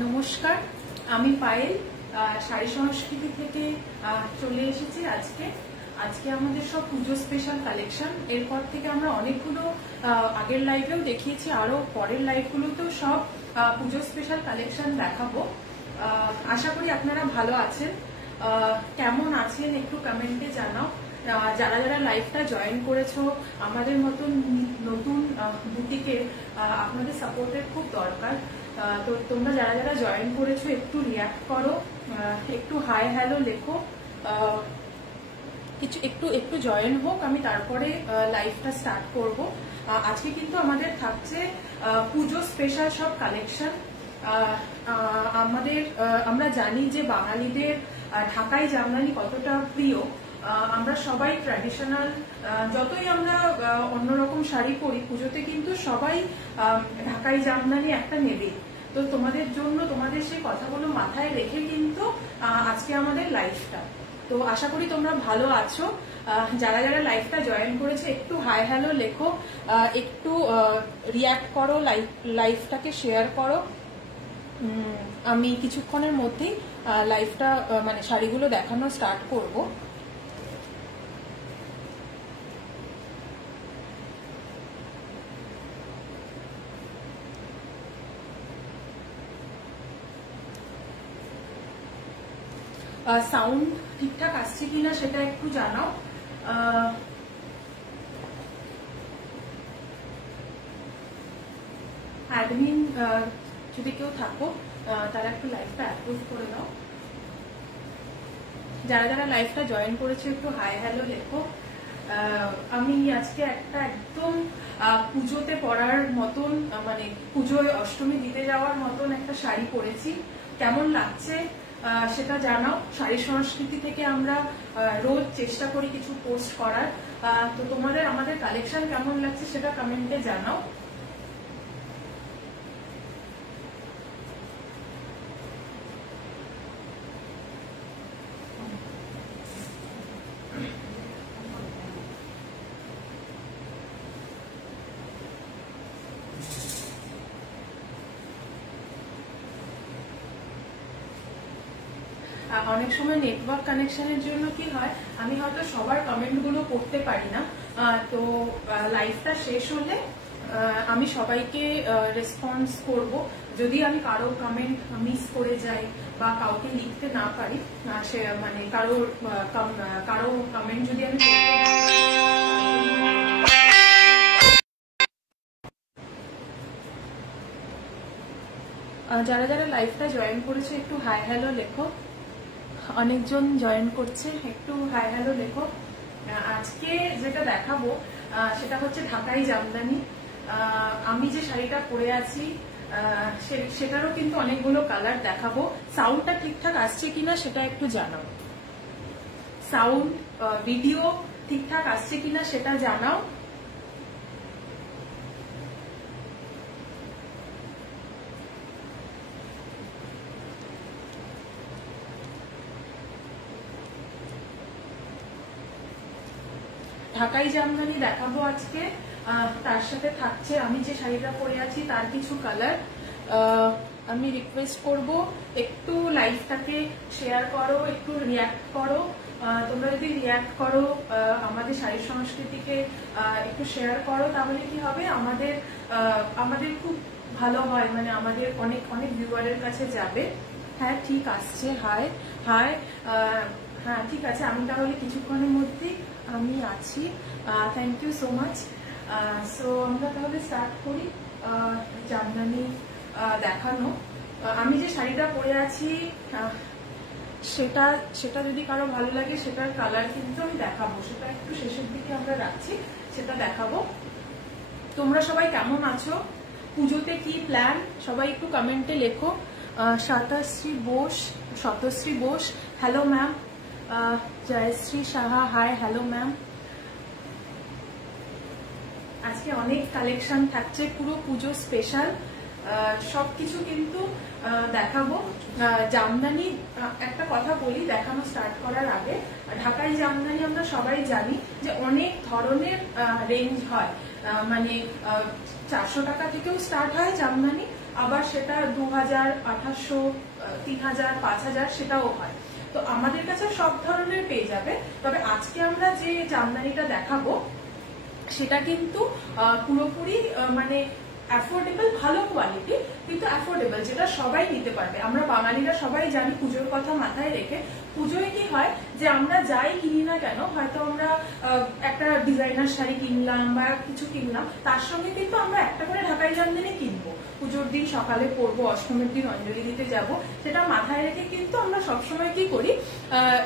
নমস্কার, আমি পায়েল শাড়ি সংস্কৃতি থেকে চলে এসেছি। আজকে আমাদের সব পুজো স্পেশাল কালেকশন। এরপর থেকে আমরা অনেকগুলো আগের লাইভেও দেখিয়েছি, আরো পরের লাইভগুলোতেও সব পুজো স্পেশাল কালেকশন দেখাবো। আশা করি আপনারা ভালো আছেন। কেমন আছেন একটু কমেন্টে জানাও। যারা যারা লাইভটা জয়েন করেছো, আমাদের মতন নতুন বুটিকে আপনাদের সাপোর্টের খুব দরকার। তো তোমরা যারা যারা জয়েন করেছো একটু রিয়াক্ট করো, একটু হাই হ্যালো লেখো, কিছু একটু জয়েন হোক, আমি তারপরে লাইভটা স্টার্ট করব। আজকে কিন্তু আমাদের থাকছে পুজো স্পেশাল সব কালেকশন। আমরা জানি যে বাঙালিদের ঢাকাই জামদানি কতটা প্রিয়। আমরা সবাই ট্র্যাডিশনাল, যতই আমরা অন্যরকম শাড়ি পরি, পুজোতে কিন্তু সবাই ঢাকাই জামদানি একটা নেবে। তো তোমাদের জন্য, তোমাদের সেই কথাগুলো মাথায় রেখে কিন্তু আজকে আমাদের লাইভটা। তো আশা করি তোমরা ভালো আছো। যারা যারা লাইভটা জয়েন করেছে একটু হাই হ্যালো লেখো, একটু রিয়াক্ট করো, লাইভটাকে শেয়ার করো। আমি কিছুক্ষণের মধ্যেই লাইভটা মানে শাড়িগুলো দেখানো স্টার্ট করব। সাউন্ড ঠিকঠাক আসছে কিনা সেটা একটু জানাও। অ্যাডমিন যদি কেউ থাকো তারা একটু লাইভটা অ্যাপ্রুভ করে দাও। যারা যারা লাইভটা জয়েন করেছে একটু হাই হ্যালো লেখো। আমি আজকে একটা একদম পুজোতে পরার মতন, মানে পুজোয় অষ্টমী দিতে যাওয়ার মতন একটা শাড়ি পরেছি। কেমন লাগছে সেটা জানাও। শাড়ি সংস্কৃতি থেকে আমরা রোজ চেষ্টা করি কিছু পোস্ট করার। তো তোমাদের আমাদের কালেকশন কেমন লাগছে সেটা কমেন্টে জানাও। অনেক সময় নেটওয়ার্ক কানেকশনের জন্য কি হয়, আমি হয়তো সবার কমেন্ট গুলো করতে পারি না। তো লাইভটা শেষ হলে আমি সবাইকে রেসপন্স করব। যদি আমি কারো কমেন্ট মিস করে যাই বা কাউকে লিখতে না পারি, সে মানে কারো কমেন্ট যদি আমি যারা যারা লাইভটা জয়েন করেছে একটু হাই হ্যালো লেখো। অনেকজন জয়েন করছে, একটু হাই হ্যালো লেখো। আজকে যেটা দেখাবো সেটা হচ্ছে ঢাকাই জামদানি। আমি যে শাড়িটা পরে আছি সেটারও কিন্তু অনেকগুলো কালার দেখাবো। সাউন্ডটা ঠিকঠাক আসছে কিনা সেটা একটু জানাও। সাউন্ড ভিডিও ঠিকঠাক আসছে কিনা সেটা জানাও। ঢাকাই জামদানি দেখাবো আজকে। তার সাথে থাকছে আমি যে শাড়িটা পরে আছি তার কিছু কালার। আমি রিকোয়েস্ট করব একটু লাইভটাকে শেয়ার করো, একটু রিয়াক্ট করো। তোমরা যদি রিয়াক্ট করো, আমাদের শাড়ি সংস্কৃতিকে একটু শেয়ার করো, তাহলে কি হবে, আমাদের খুব ভালো হয়, মানে আমাদের অনেক অনেক ভিউয়ারের কাছে যাবে। হ্যাঁ ঠিক আসছে, হাই হাই। হ্যাঁ ঠিক আছে, আমি তাহলে কিছুক্ষণের মধ্যেই আমি আছি। Thank you so much. So আমরা তাহলে স্টার্ট করি জামদানি দেখানো। আমি যে শাড়িটা পরে আছি সেটা যদি কারো ভালো লাগে সেটার কালার কিন্তু আমি দেখাবো। সেটা একটু শেষের দিকে আমরা রাখছি, সেটা দেখাবো। তোমরা সবাই কেমন আছো? পুজোতে কি প্ল্যান সবাই একটু কমেন্টে লেখো। Shatashree Bose hello ma'am. Joyshree Saha hi hello ma'am. আজকে অনেক কালেকশন থাকছে, পুরো পুজো স্পেশাল সবকিছু কিন্তু দেখাবো। জামদানি একটা কথা বলি দেখানো স্টার্ট করার আগে, ঢাকাই জামদানি আমরা সবাই জানি যে অনেক ধরনের রেঞ্জ হয়। মানে 400 টাকা থেকেও স্টার্ট হয় জামদানি, আবার সেটা 2000, 2800, 3000, 5000 সেটাও হয়। তো আমাদের কাছে সব ধরনের পেয়ে যাবে। তবে আজকে আমরা যে জামদানিটা দেখাবো সেটা কিন্তু পুরোপুরি মানে অ্যাফোর্ডেবল, ভালো কোয়ালিটি কিন্তু অ্যাফোর্ডেবল, যেটা সবাই নিতে পারবে। আমরা বাঙালিরা সবাই জানি পুজোর কথা মাথায় রেখে পুজোয় কি হয় যে আমরা যাই কিনি না কেন, হয়তো আমরা একটা ডিজাইনার শাড়ি কিনলাম বা কিছু কিনলাম, তার সঙ্গে কিন্তু আমরা একটা করে ঢাকাই জামদানি কিনবো। পুজোর দিন সকালে পরবো, অষ্টমীর দিন অঞ্জলি দিতে যাব, সেটা মাথায় রেখে কিন্তু আমরা সবসময় কি করি,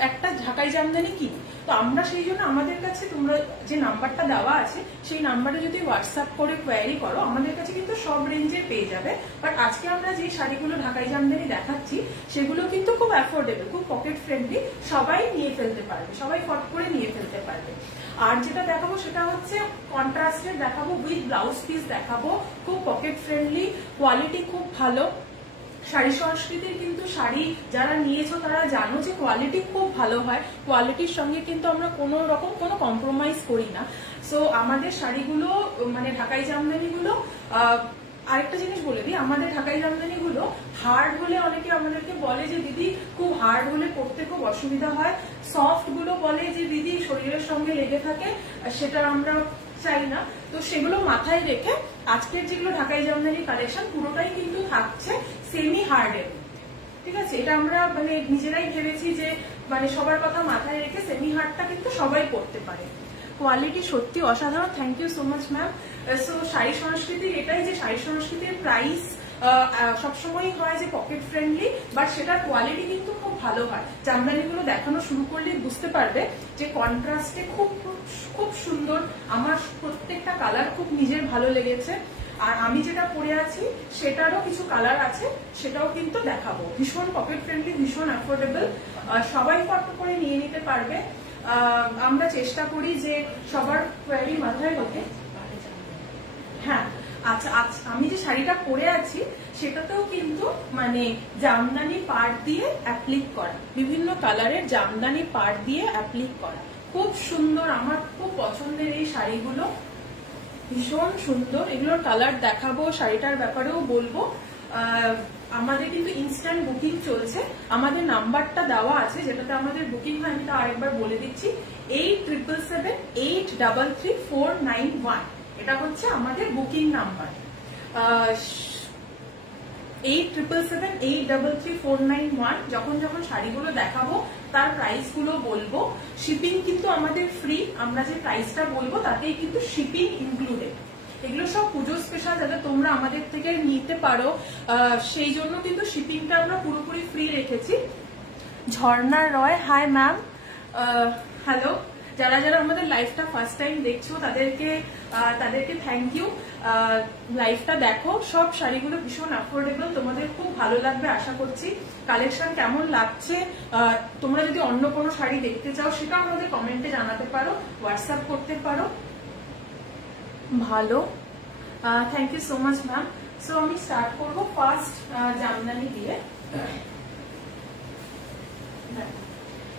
একটা ঢাকাই জামদানি কিনি। তো আমরা সেই জন্য আমাদের কাছে তোমরা যে নাম্বারটা দেওয়া আছে সেই নাম্বারে যদি হোয়াটসঅ্যাপ করে কোয়ারি করো, আমাদের কাছে কিন্তু সব রেঞ্জের পেয়ে যাবে। বাট আজকে আমরা যে শাড়িগুলো ঢাকাই জামদানি দেখাচ্ছি সেগুলো কিন্তু খুব অ্যাফোর্ডেবল, খুব পকেট ফ্রেন্ডলি, সবাই নিয়ে ফেলতে পারবে, সবাই ফট করে নিয়ে ফেলতে পারবে। আর যেটা দেখাবো সেটা হচ্ছে কন্ট্রাস্টের দেখাবো, উইথ ব্লাউজ পিস দেখাবো, খুব পকেট ফ্রেন্ডলি, কোয়ালিটি খুব ভালো। শাড়ি সংস্কৃতির কিন্তু শাড়ি যারা নিয়েছো তারা জানো যে কোয়ালিটি খুব ভালো হয়, কোয়ালিটির সঙ্গে কিন্তু আমরা কোনো রকম কোনো কম্প্রোমাইজ করি না। সো আমাদের শাড়িগুলো মানে ঢাকাই জামদানিগুলো, আরেকটা জিনিস বলে দিই, আমাদের ঢাকাই জামদানিগুলো হার্ড হলে অনেকে আমাদেরকে বলে যে দিদি খুব হার্ড হলে পরতে খুব অসুবিধা হয়, সফট গুলো বলে যে দিদি শরীরের সঙ্গে লেগে থাকে, সেটা আমরা চাই না। তো সেগুলো মাথায় রেখে আজকের যেগুলো ঢাকাই জামদানি কালেকশন পুরোটাই কিন্তু থাকছে সেমি হার্ডের, ঠিক আছে? এটা আমরা মানে নিজেরাই ভেবেছি যে মানে সবার কথা মাথায় রেখে সেমি হার্ডটা কিন্তু সবাই পরতে পারে। কোয়ালিটি সত্যি অসাধারণ, thank you so much ma'am. So sari সংস্কৃতির এটাই যে শাড়ি সংস্কৃতির প্রাইস সবসময় হয় যে পকেট ফ্রেন্ডলি, বাট সেটার কোয়ালিটি কিন্তু খুব ভালো হয়। জামদানিগুলো দেখানো শুরু করলে বুঝতে পারবে যে কন্ট্রাস্টে খুব খুব সুন্দর, আমার প্রত্যেকটা কালার খুব নিজের ভালো লেগেছে। আর আমি যেটা পরে আছি সেটারও কিছু কালার আছে, সেটাও কিন্তু দেখাবো। ভীষণ পকেট ফ্রেন্ডলি, ভীষণ অ্যাফোর্ডেবল, সবাই ফট করে নিয়ে নিতে পারবে। আমরা চেষ্টা করি যে সবার কোয়ারি মাথায় রেখে। হ্যাঁ, আচ্ছা আচ্ছা, আমি যে শাড়িটা পরে আছি সেটাতেও কিন্তু মানে জামদানি পাড় দিয়ে অ্যাপ্লিক করা, বিভিন্ন কালারের জামদানি পাড় দিয়ে অ্যাপ্লিক করা, খুব সুন্দর। আমার খুব পছন্দের এই শাড়িগুলো, ভীষণ সুন্দর। এগুলোর কালার দেখাবো, শাড়িটার ব্যাপারেও বলবো। আমাদের কিন্তু ইনস্ট্যান্ট বুকিং চলছে, আমাদের নাম্বারটা দেওয়া আছে যেটাতে আমাদের বুকিং হয়, আমি তা আরেকবার বলে দিচ্ছি, 8777833491, এটা হচ্ছে আমাদের বুকিং নাম্বার। 8777833491। যখন যখন শাড়িগুলো দেখাবো তার প্রাইস গুলো বলবো, শিপিং কিন্তু আমাদের ফ্রি, আমরা যে প্রাইসটা বলবো তাতেই কিন্তু শিপিং ইনক্লুডেড। এগুলো সব পুজো স্পেশাল, যাতে তোমরা আমাদের থেকে নিতে পারো, সেই জন্য কিন্তু শিপিংটা আমরা পুরোপুরি ফ্রি রেখেছি। ঝর্ণা রয়, হাই ম্যাম, হ্যালো। যারা যারা আমাদের লাইভটা ফার্স্ট টাইম দেখছো তাদেরকে থ্যাংক ইউ। লাইভটা দেখো, সব শাড়িগুলো ভীষণ অ্যাফোর্ডেবল, তোমাদের খুব ভালো লাগবে আশা করছি। কালেকশন কেমন লাগছে, তোমরা যদি অন্য কোনো শাড়ি দেখতে চাও সেটা আমাদের কমেন্টে জানাতে পারো, হোয়াটসঅ্যাপ করতে পারো। ভালো, thank you so much ma'am. So আমি স্টার্ট করবো ফার্স্ট জামদানি দিয়ে।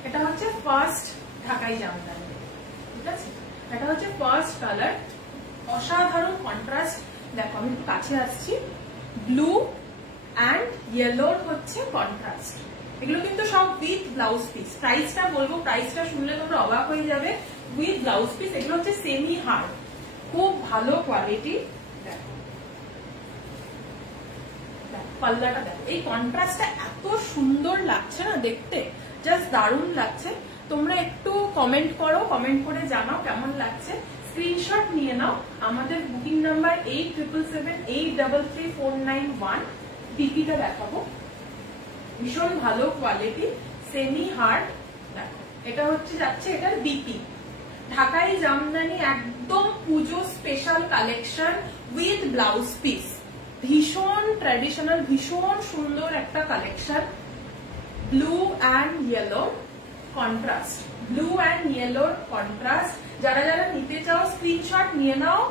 এটা হচ্ছে ফার্স্ট ঢাকাই জামদানি, ঠিক আছে? এটা হচ্ছে ফার্স্ট কালার, অসাধারণ কন্ট্রাস্ট। দেখো আমি একটু কাছে আসছি, ব্লু অ্যান্ড ইয়েলোর হচ্ছে কন্ট্রাস্ট। এগুলো কিন্তু সব উইথ ব্লাউজ পিস। প্রাইসটা বলবো, প্রাইসটা শুনলে তোমরা অবাক হয়ে যাবে। উইথ ব্লাউজ পিস, এগুলো হচ্ছে সেমি হার্ড, খুব ভালো কোয়ালিটি। দেখো পাল্লাটা দেখো, এই কন্ট্রাস্টটা এত সুন্দর লাগছে না দেখতে, জাস্ট দারুণ লাগছে। তোমরা একটু কমেন্ট করো, কমেন্ট করে জানাও কেমন লাগছে। স্ক্রিনশট নিয়ে নাও, আমাদের বুকিং নাম্বার 8777833491। ডিপিটা দেখাবো, ভীষণ ভালো কোয়ালিটি, সেমি হার্ড। দেখো এটা হচ্ছে যাচ্ছে এটার ডিপি। ঢাকাই জামদানি একদম Pujo special collection with blouse piece, ভীষণ ট্র্যাডিশনাল, ভীষণ সুন্দর একটা collection. Blue and yellow contrast, blue and ইয়েলোর কন্ট্রাস্ট। যারা যারা নিতে চাও স্ক্রিনশট নিয়ে নাও,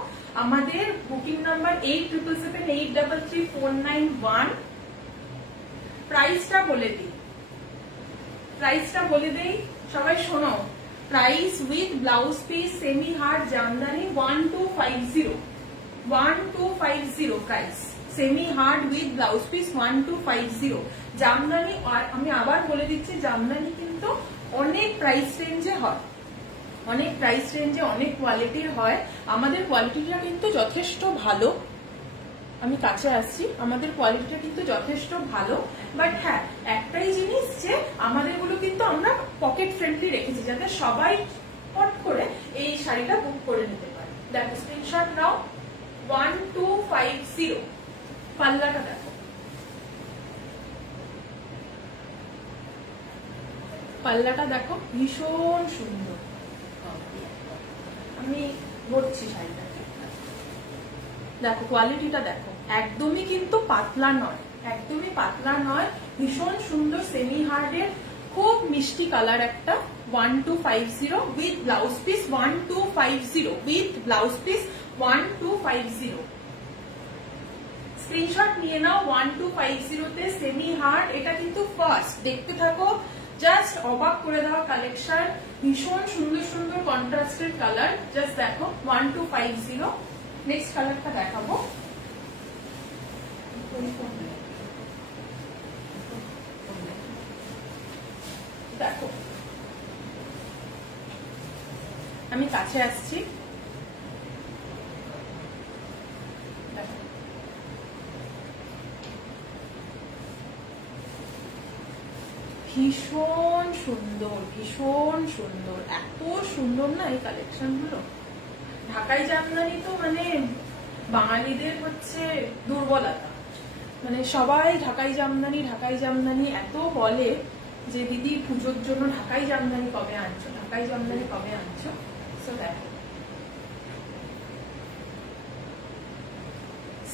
আমাদের বুকিং নাম্বার 8777833491। প্রাইসটা বলে দিই, প্রাইসটা বলে দেই, সবাই শোনো। Price with blouse piece semi hard Jamdani 1250, 1250 price. Semi hard with blouse piece 1250। Jamdani, আর আমি আবার বলে দিচ্ছি জামদানি কিন্তু অনেক প্রাইস রেঞ্জে হয়, অনেক প্রাইস রেঞ্জে অনেক কোয়ালিটির হয়। আমাদের কোয়ালিটিটা কিন্তু যথেষ্ট ভালো, আমি কাছে আসছি, আমাদের কোয়ালিটিটা কিন্তু যথেষ্ট ভালো। বাট হ্যাঁ, একটাই জিনিস যে আমাদের গুলো কিন্তু আমরা পকেট ফ্রেন্ডলি রেখেছি, যাতে সবাই পট করে এই শাড়িটা বুক করে নিতে পারে। দেখো স্ক্রিনশট নাও, 1250। পাল্লাটা দেখো, পাল্লাটা দেখো ভীষণ সুন্দর। আমি বলছি শাড়িটাকে, দেখো কোয়ালিটিটা দেখো, একদমই কিন্তু পাতলা নয়, একদমই পাতলা নয়, ভীষণ সুন্দর সেমি হার্ডের খুব মিষ্টি কালার একটা 1250 with blouse piece 1250 with blouse piece 1250। Screenshot নিয়ে নাও 1250 তে সেমি হার্ড। এটা কিন্তু ফার্স্ট, দেখতে থাকো, জাস্ট অবাক করে দেওয়া কালেকশন, ভীষণ সুন্দর সুন্দর কন্ট্রাস্টেড কালার, জাস্ট দেখো 1250। নেক্সট কালারটা দেখাবো, দেখো আমি কাছে আসছি, ভীষণ সুন্দর, ভীষণ সুন্দর, এত সুন্দর না এই কালেকশন গুলো। ঢাকাই জামদানি তো মানে বাঙালিদের হচ্ছে দুর্বলতা, মানে সবাই ঢাকাই জামদানি ঢাকাই জামদানি এত বলে যে দিদি পুজোর জন্য ঢাকাই জামদানি কবে আনছো, ঢাকাই জামদানি কবে আনছো। সো দেখো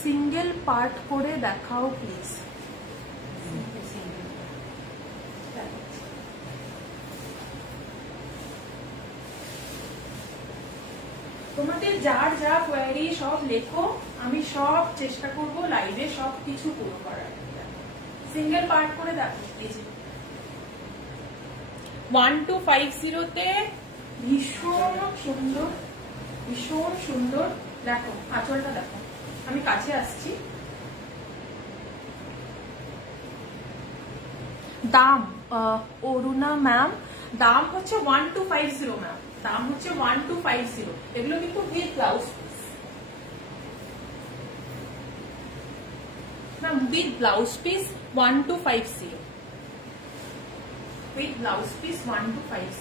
সিঙ্গেল পার্ট করে দেখাও প্লিজ। তোমাদের যার যা কোয়ারি সব লেখো, আমি সব চেষ্টা করব লাইভে সব কিছু পুরো করার। সিঙ্গেল পার্ট করে দেখো প্লিজ। 1250 তে ভীষণ সুন্দর, ভীষণ সুন্দর। দেখো আঁচলটা দেখো, আমি কাছে আসছি। দাম অরুণা ম্যাম, দাম হচ্ছে 1250 ম্যাম, দাম হচ্ছে 1250। এগুলো কিন্তু with blouse piece ma'am, with blouse piece 1250, with blouse piece 1250।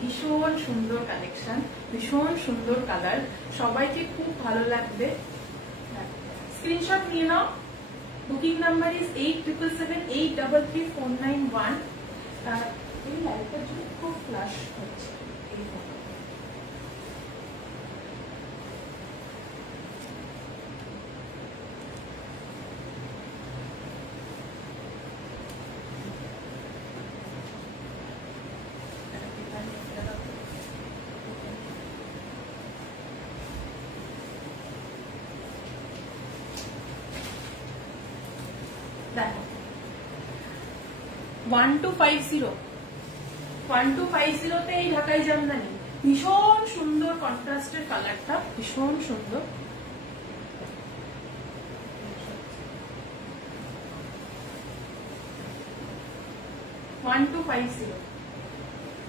ভীষণ সুন্দর কালেকশন, ভীষণ সুন্দর কালার, সবাইকে খুব ভালো লাগবে। স্ক্রিনশট নিয়ে নাও। Booking number is 8778333491। এই লাইটটার জন্য খুব ফ্ল্যাশ হচ্ছে এই ফটো। দেখো 1250 তে এই ঢাকাই জামদানি, ভীষণ সুন্দর কন্ট্রাস্টের কালারটা, ভীষণ সুন্দর।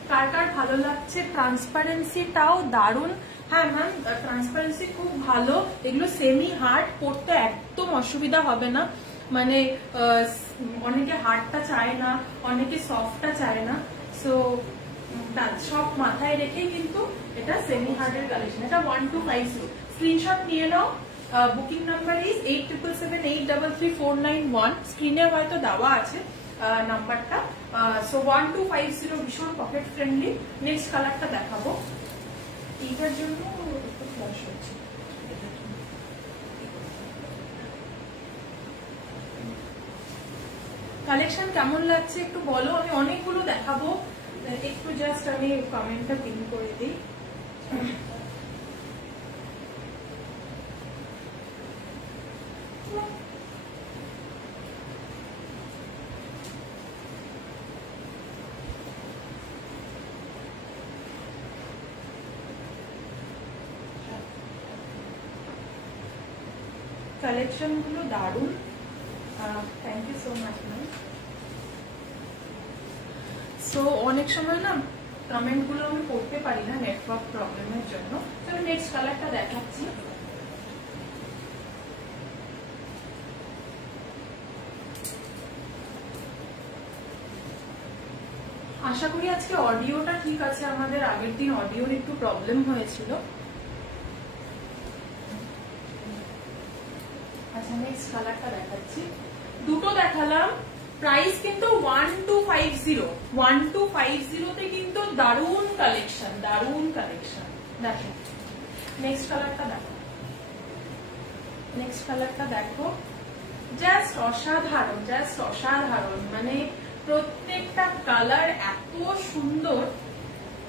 কার কার ভালো লাগছে? ট্রান্সপারেন্সিটাও দারুন। হ্যাঁ ম্যাম, ট্রান্সপারেন্সি খুব ভালো। এগুলো সেমি হার্ড, পড়তে একদম অসুবিধা হবে না। মানে অনেকে হার্ডটা চায় না, অনেকে সফটটা চায় না, সো সব মাথায় রেখেই কিন্তু এটা সেমি হার্ডের কালেকশন। এটা 1250। স্ক্রিনশট নিয়ে নাও। Booking number is 8778333491। স্ক্রিনে হয়তো দেওয়া আছে নাম্বারটা। সো 1250, ভীষণ পকেট ফ্রেন্ডলি। নেক্সট কালারটা দেখাবো, এইটার জন্য একটু ফ্ল্যাশ হচ্ছে। কালেকশন কেমন লাগছে একটু বলো, আমি অনেকগুলো দেখাবো, একটু জাস্ট আমি কমেন্টটা পিন করে দিই। কালেকশন গুলো দারুণ। Thank you so much ma'am. So অনেক সময় না কমেন্ট গুলো আমি পড়তে পারি না নেটওয়ার্ক প্রবলেমের জন্য। তো নেক্সট কালারটা দেখাচ্ছি। আশা করি আজকে অডিওটা ঠিক আছে, আমাদের আগের দিন অডিওর একটু প্রবলেম হয়েছিল। আচ্ছা নেক্সট কালারটা দেখাচ্ছি। দুটো দেখালাম, প্রাইস কিন্তু 1250। 1250 তে কিন্তু দারুণ কালেকশন, দারুণ কালেকশন। দেখো নেক্সট কালারটা দেখো, নেক্সট কালারটা দেখো, জাস্ট অসাধারণ, জাস্ট অসাধারণ। মানে প্রত্যেকটা কালার এত সুন্দর,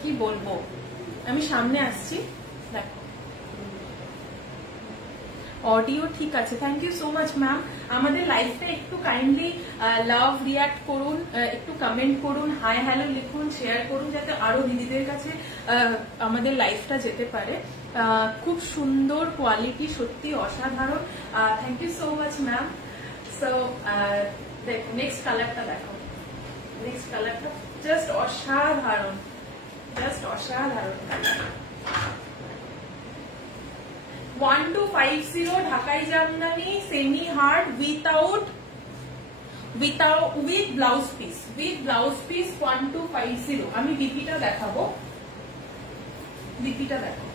কি বলবো। আমি সামনে আসছি, দেখো অডিও ঠিক আছে। Thank you so much ma'am. আমাদের লাইভটা একটু কাইন্ডলি লাভ রিয়াক্ট করুন, একটু কমেন্ট করুন, হাই হ্যালো লিখুন, শেয়ার করুন, যাতে আরো দিদিদের কাছে আমাদের লাইভটা যেতে পারে। খুব সুন্দর কোয়ালিটি, সত্যি অসাধারণ। Thank you so much ma'am. So দেখো নেক্সট কালারটা দেখো, নেক্সট কালারটা জাস্ট অসাধারণ, জাস্ট অসাধারণ কালার। 1250 ঢাকাই Jamdani semi hard with blouse piece, with blouse piece 1250। আমি বিপিটা দেখাবো, বিপিটা দেখো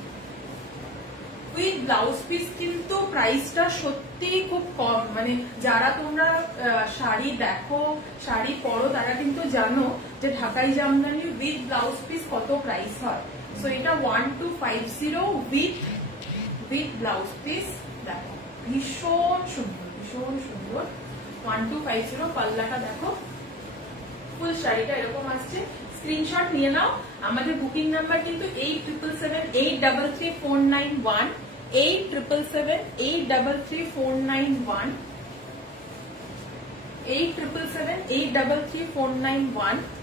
উইথ ব্লাউজ পিস। কিন্তু প্রাইসটা সত্যি খুব কম। মানে যারা তোমরা শাড়ি দেখো, শাড়ি পরো, তারা কিন্তু জানো যে ঢাকাই জামদানি উইথ ব্লাউজ পিস কত প্রাইস হয়। সো এটা 1250 উইথ ব্লাউজ পিস। দেখো ভীষণ সুন্দর, ভীষণ সুন্দর। 1250 পাল্লাটা দেখো, ফুল শাড়িটা এরকম আসছে। স্ক্রিনশট নিয়ে নাও। আমাদের বুকিং নাম্বার কিন্তু 8777833491, 8777833491,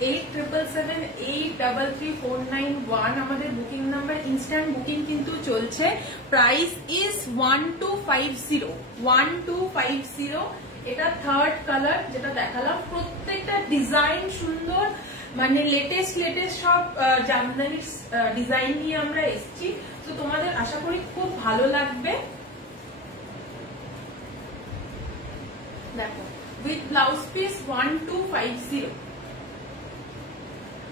8777833491। আমাদের বুকিং নাম্বার। ইনস্ট্যান্ট বুকিং কিন্তু চলছে। Price is 1250। এটা থার্ড কালার যেটা দেখালাম। প্রত্যেকটা ডিজাইন সুন্দর, মানে লেটেস্ট সব জামদানির ডিজাইন নিয়ে আমরা এসেছি। তো তোমাদের আশা করি খুব ভালো লাগবে। দেখো উইথ ব্লাউজ পিস 1250।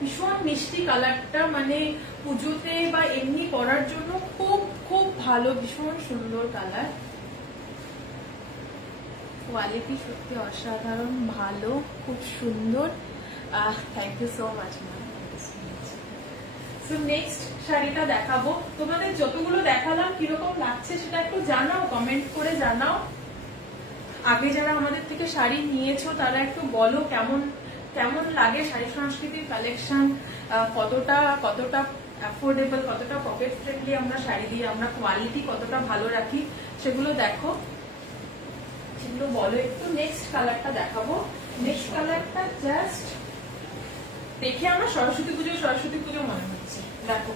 ভীষণ মিষ্টি কালারটা, মানে পুজোতে বা এমনি পরার জন্য খুব খুব ভালো, ভীষণ সুন্দর কালার। কোয়ালিটি সত্যি অসাধারণ ভালো, খুব সুন্দর। Thank you so much ma'am. So next শাড়িটা দেখাবো। তোমাদের যতগুলো দেখালাম কিরকম লাগছে সেটা একটু জানাও, কমেন্ট করে জানাও। আগে যারা আমাদের থেকে শাড়ি নিয়েছো তারা একটু বলো কেমন কেমন লাগে শাড়ি সংস্কৃতির কালেকশন, কতটা অ্যাফোর্ডেবল, কতটা পকেট ফ্রেন্ডলি আমরা শাড়ি দিই, আমরা কোয়ালিটি কতটা ভালো রাখি, সেগুলো দেখো, সেগুলো বলো একটু। নেক্সট কালারটা দেখাবো। নেক্সট কালারটা জাস্ট দেখে আমার সরস্বতী পুজো মনে হচ্ছে। দেখো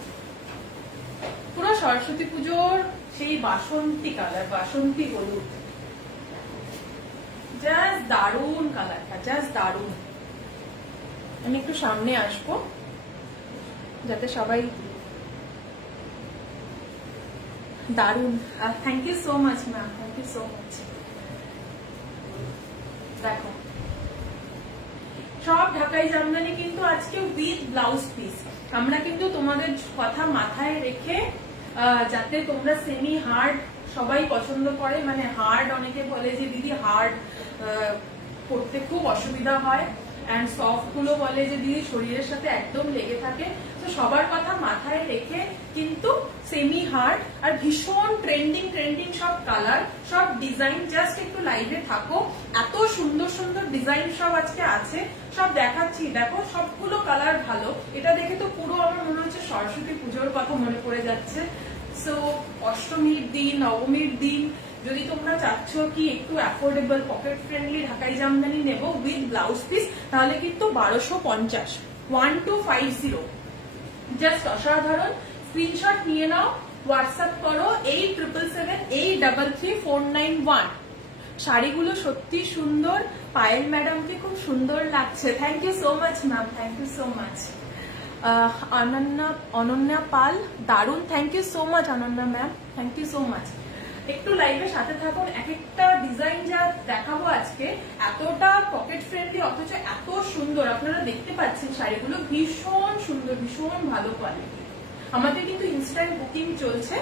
পুরো সরস্বতী পুজোর সেই বাসন্তী কালার, বাসন্তী হলুদ। জাস্ট দারুণ কালারটা, জাস্ট দারুণ। আমি একটু সামনে আসবো যাতে সবাই। দারুণ। Thank you so much ma'am, thank you so much. দেখো সব ঢাকাই জামদানি কিন্তু আজকে উইথ ব্লাউজ পিস। আমরা কিন্তু তোমাদের কথা মাথায় রেখে, যাতে তোমরা সেমি হার্ড সবাই পছন্দ করে, মানে হার্ড অনেকে বলে যে দিদি হার্ড পড়তে খুব অসুবিধা হয়, এন্ড সফট গুলো বলে যে দিদি শরীরের সাথে একদম লেগে থাকে। তো সবার কথা মাথায় রেখে কিন্তু সেমি হার্ড আর ভীষণ ট্রেন্ডিং সব কালার, সব ডিজাইন। জাস্ট একটু লাইভে থাকো, এত সুন্দর সুন্দর ডিজাইন সব আজকে আছে, সব দেখাচ্ছি। দেখো সবগুলো কালার ভালো। এটা দেখে তো পুরো আমার মনে হচ্ছে সরস্বতী পুজোর কথা মনে পড়ে যাচ্ছে। সো অষ্টমীর দিন, নবমীর দিন যদি তোমরা চাচ্ছ কি একটু অ্যাফোর্ডেবল পকেট ফ্রেন্ডলি ঢাকাই জামদানি নেব উইথ ব্লাউজ পিস, তাহলে কিন্তু 1250 1250 জাস্ট অসাধারণ। স্ক্রিনশট নিয়ে নাও, হোয়াটসঅ্যাপ করো 8778333491। শাড়িগুলো সত্যি সুন্দর, পায়েল ম্যাডামকে খুব সুন্দর লাগছে। Thank you so much ma'am, thank you so much. Ananya Pal, দারুন, thank you so much Ananya ma'am, thank you so much. একটু লাইভের সাথে থাকুন, এক একটা ডিজাইন যা দেখাবো আজকে এতটা পকেট ফ্রেন্ডলি অথচ এত সুন্দর। আপনারা দেখতে পাচ্ছেন শাড়িগুলো ভীষণ সুন্দর, ভীষণ ভালো কোয়ালিটি। আমাদের কিন্তু ইনস্ট্যান্ট বুকিং চলছে।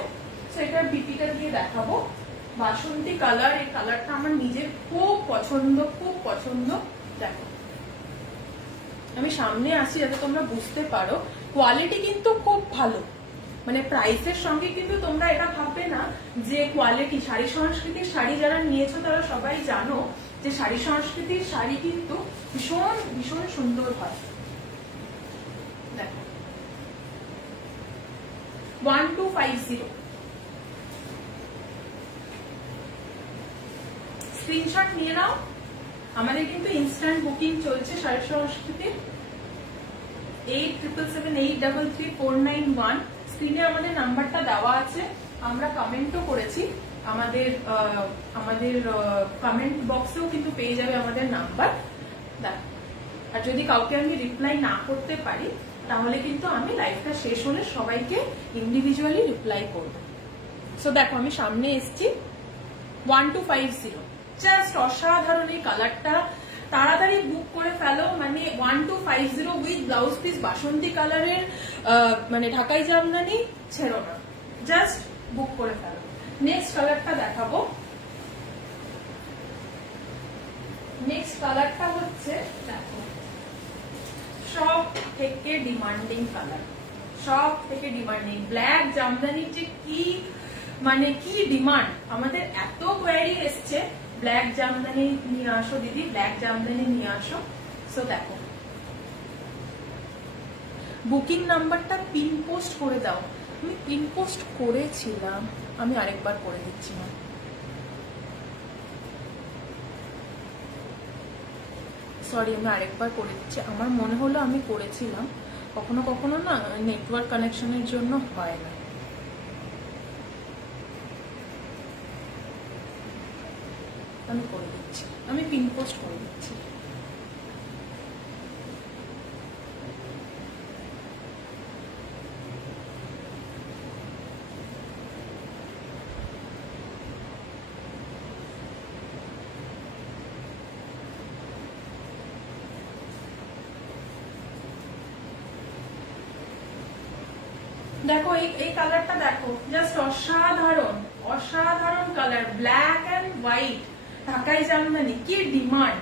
এটার বিপিটা দিয়ে দেখাবো। বাসন্তী কালার, এই কালারটা আমার নিজের খুব পছন্দ, খুব পছন্দ। দেখো আমি সামনে আসি যাতে তোমরা বুঝতে পারো, কোয়ালিটি কিন্তু খুব ভালো। মানে প্রাইসের সঙ্গে কিন্তু তোমরা এটা ভাববে না যে কোয়ালিটি। শাড়ি সংস্কৃতির শাড়ি যারা নিয়েছো তারা সবাই জানো যে শাড়ি সংস্কৃতির শাড়ি কিন্তু ভীষণ ভীষণ সুন্দর হয়। দেখো 1250 স্ক্রিনশট নিয়ে নাও। আমাদের কিন্তু ইনস্ট্যান্ট বুকিং চলছে শাড়ি সংস্কৃতির। 8778333491 স্ক্রিনে আমাদের নাম্বারটা দেওয়া আছে, আমরা কমেন্টও করেছি। আমাদের কমেন্ট বক্সেও কিন্তু পেয়ে যাবে আমাদের নাম্বার। আর যদি কাউকে আমি রিপ্লাই না করতে পারি তাহলে কিন্তু আমি লাইভটা শেষ হলে সবাইকে ইন্ডিভিজুয়ালি রিপ্লাই করব। সো দেখো আমি সামনে এসছি। 1250 জাস্ট অসাধারণ এই কালারটা, তাড়াতাড়ি বুক করে ফেলো। মানে 1250 উইথ ব্লাউজ পিস বাসন্তী কালারের মানে ঢাকাই জামদানি ছেড়ো না, জাস্ট বুক করে ফেলো। নেক্সট কালারটা দেখাবো। নেক্সট কালারটা হচ্ছে দেখো সব থেকে ডিমান্ডিং কালার, সব থেকে ডিমান্ডিং ব্ল্যাক জামদানি। যে কি মানে কি ডিমান্ড, আমাদের এত কোয়ারি এসছে ব্ল্যাক জামদানি নিয়ে আসো দিদি, ব্ল্যাক জামদানি নিয়ে আসো। সো দেখো বুকিং নাম্বারটা পিন পোস্ট করে দাও। আমি পিন পোস্ট করেছিলাম, আমি আরেকবার করে দিচ্ছি না। সরি, আমি আরেকবার করে দিচ্ছি। আমার মনে হলো আমি করেছিলাম, কখনো কখনো না নেটওয়ার্ক কানেকশনের জন্য হয় না। আমি করে দিচ্ছি, আমি পিন পোস্ট করে দিচ্ছি। দেখো এই কালারটা দেখো, জাস্ট অসাধারণ, অসাধারণ কালার, ব্ল্যাক এন্ড হোয়াইট ঢাকাই জামদানি। কি ডিমান্ড,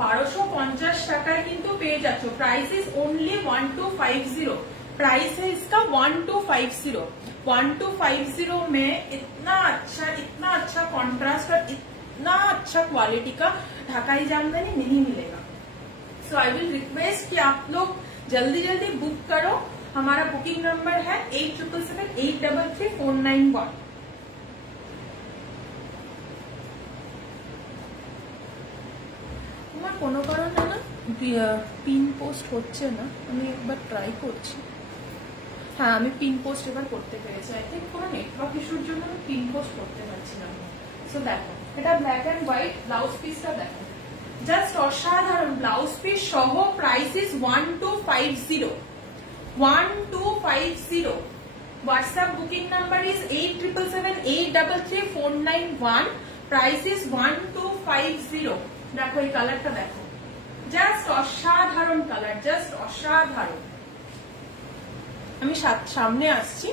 1250 টাকায় কিন্তু পেয়ে যাচ্ছ। प्राइस इज ओनली 1250, प्राइस है इसका 1250। 1250 में इतना अच्छा कॉन्ट्रास्ट और इतना अच्छा क्वालिटी का ढाकाई जामदानी नहीं मिलेगा। सो आई विल रिक्वेस्ट कि आप लोग जल्दी जल्दी बुक करो। हमारा बुकिंग नंबर है 8778333491। তোমার কোনো কারণে না পিন পোস্ট হচ্ছে না, আমি একবার ট্রাই করছি। হ্যাঁ, আমি পিন পোস্ট এবার করতে পেরেছি। আই থিঙ্ক কোনো নেটওয়ার্ক ইস্যুর জন্য আমি পিন পোস্ট করতে পারছিলাম না। সো দেখো এটা ব্ল্যাক এন্ড হোয়াইট, ব্লাউজ পিসটা দেখো জাস্ট অসাধারণ। ব্লাউজ পিস সহ price is 1250। 1250। WhatsApp booking number is 8778333491। Price is 1250। দেখো এই কালারটা দেখো, জাস্ট অসাধারণ কালার, জাস্ট অসাধারণ। আমি সামনে আসছি,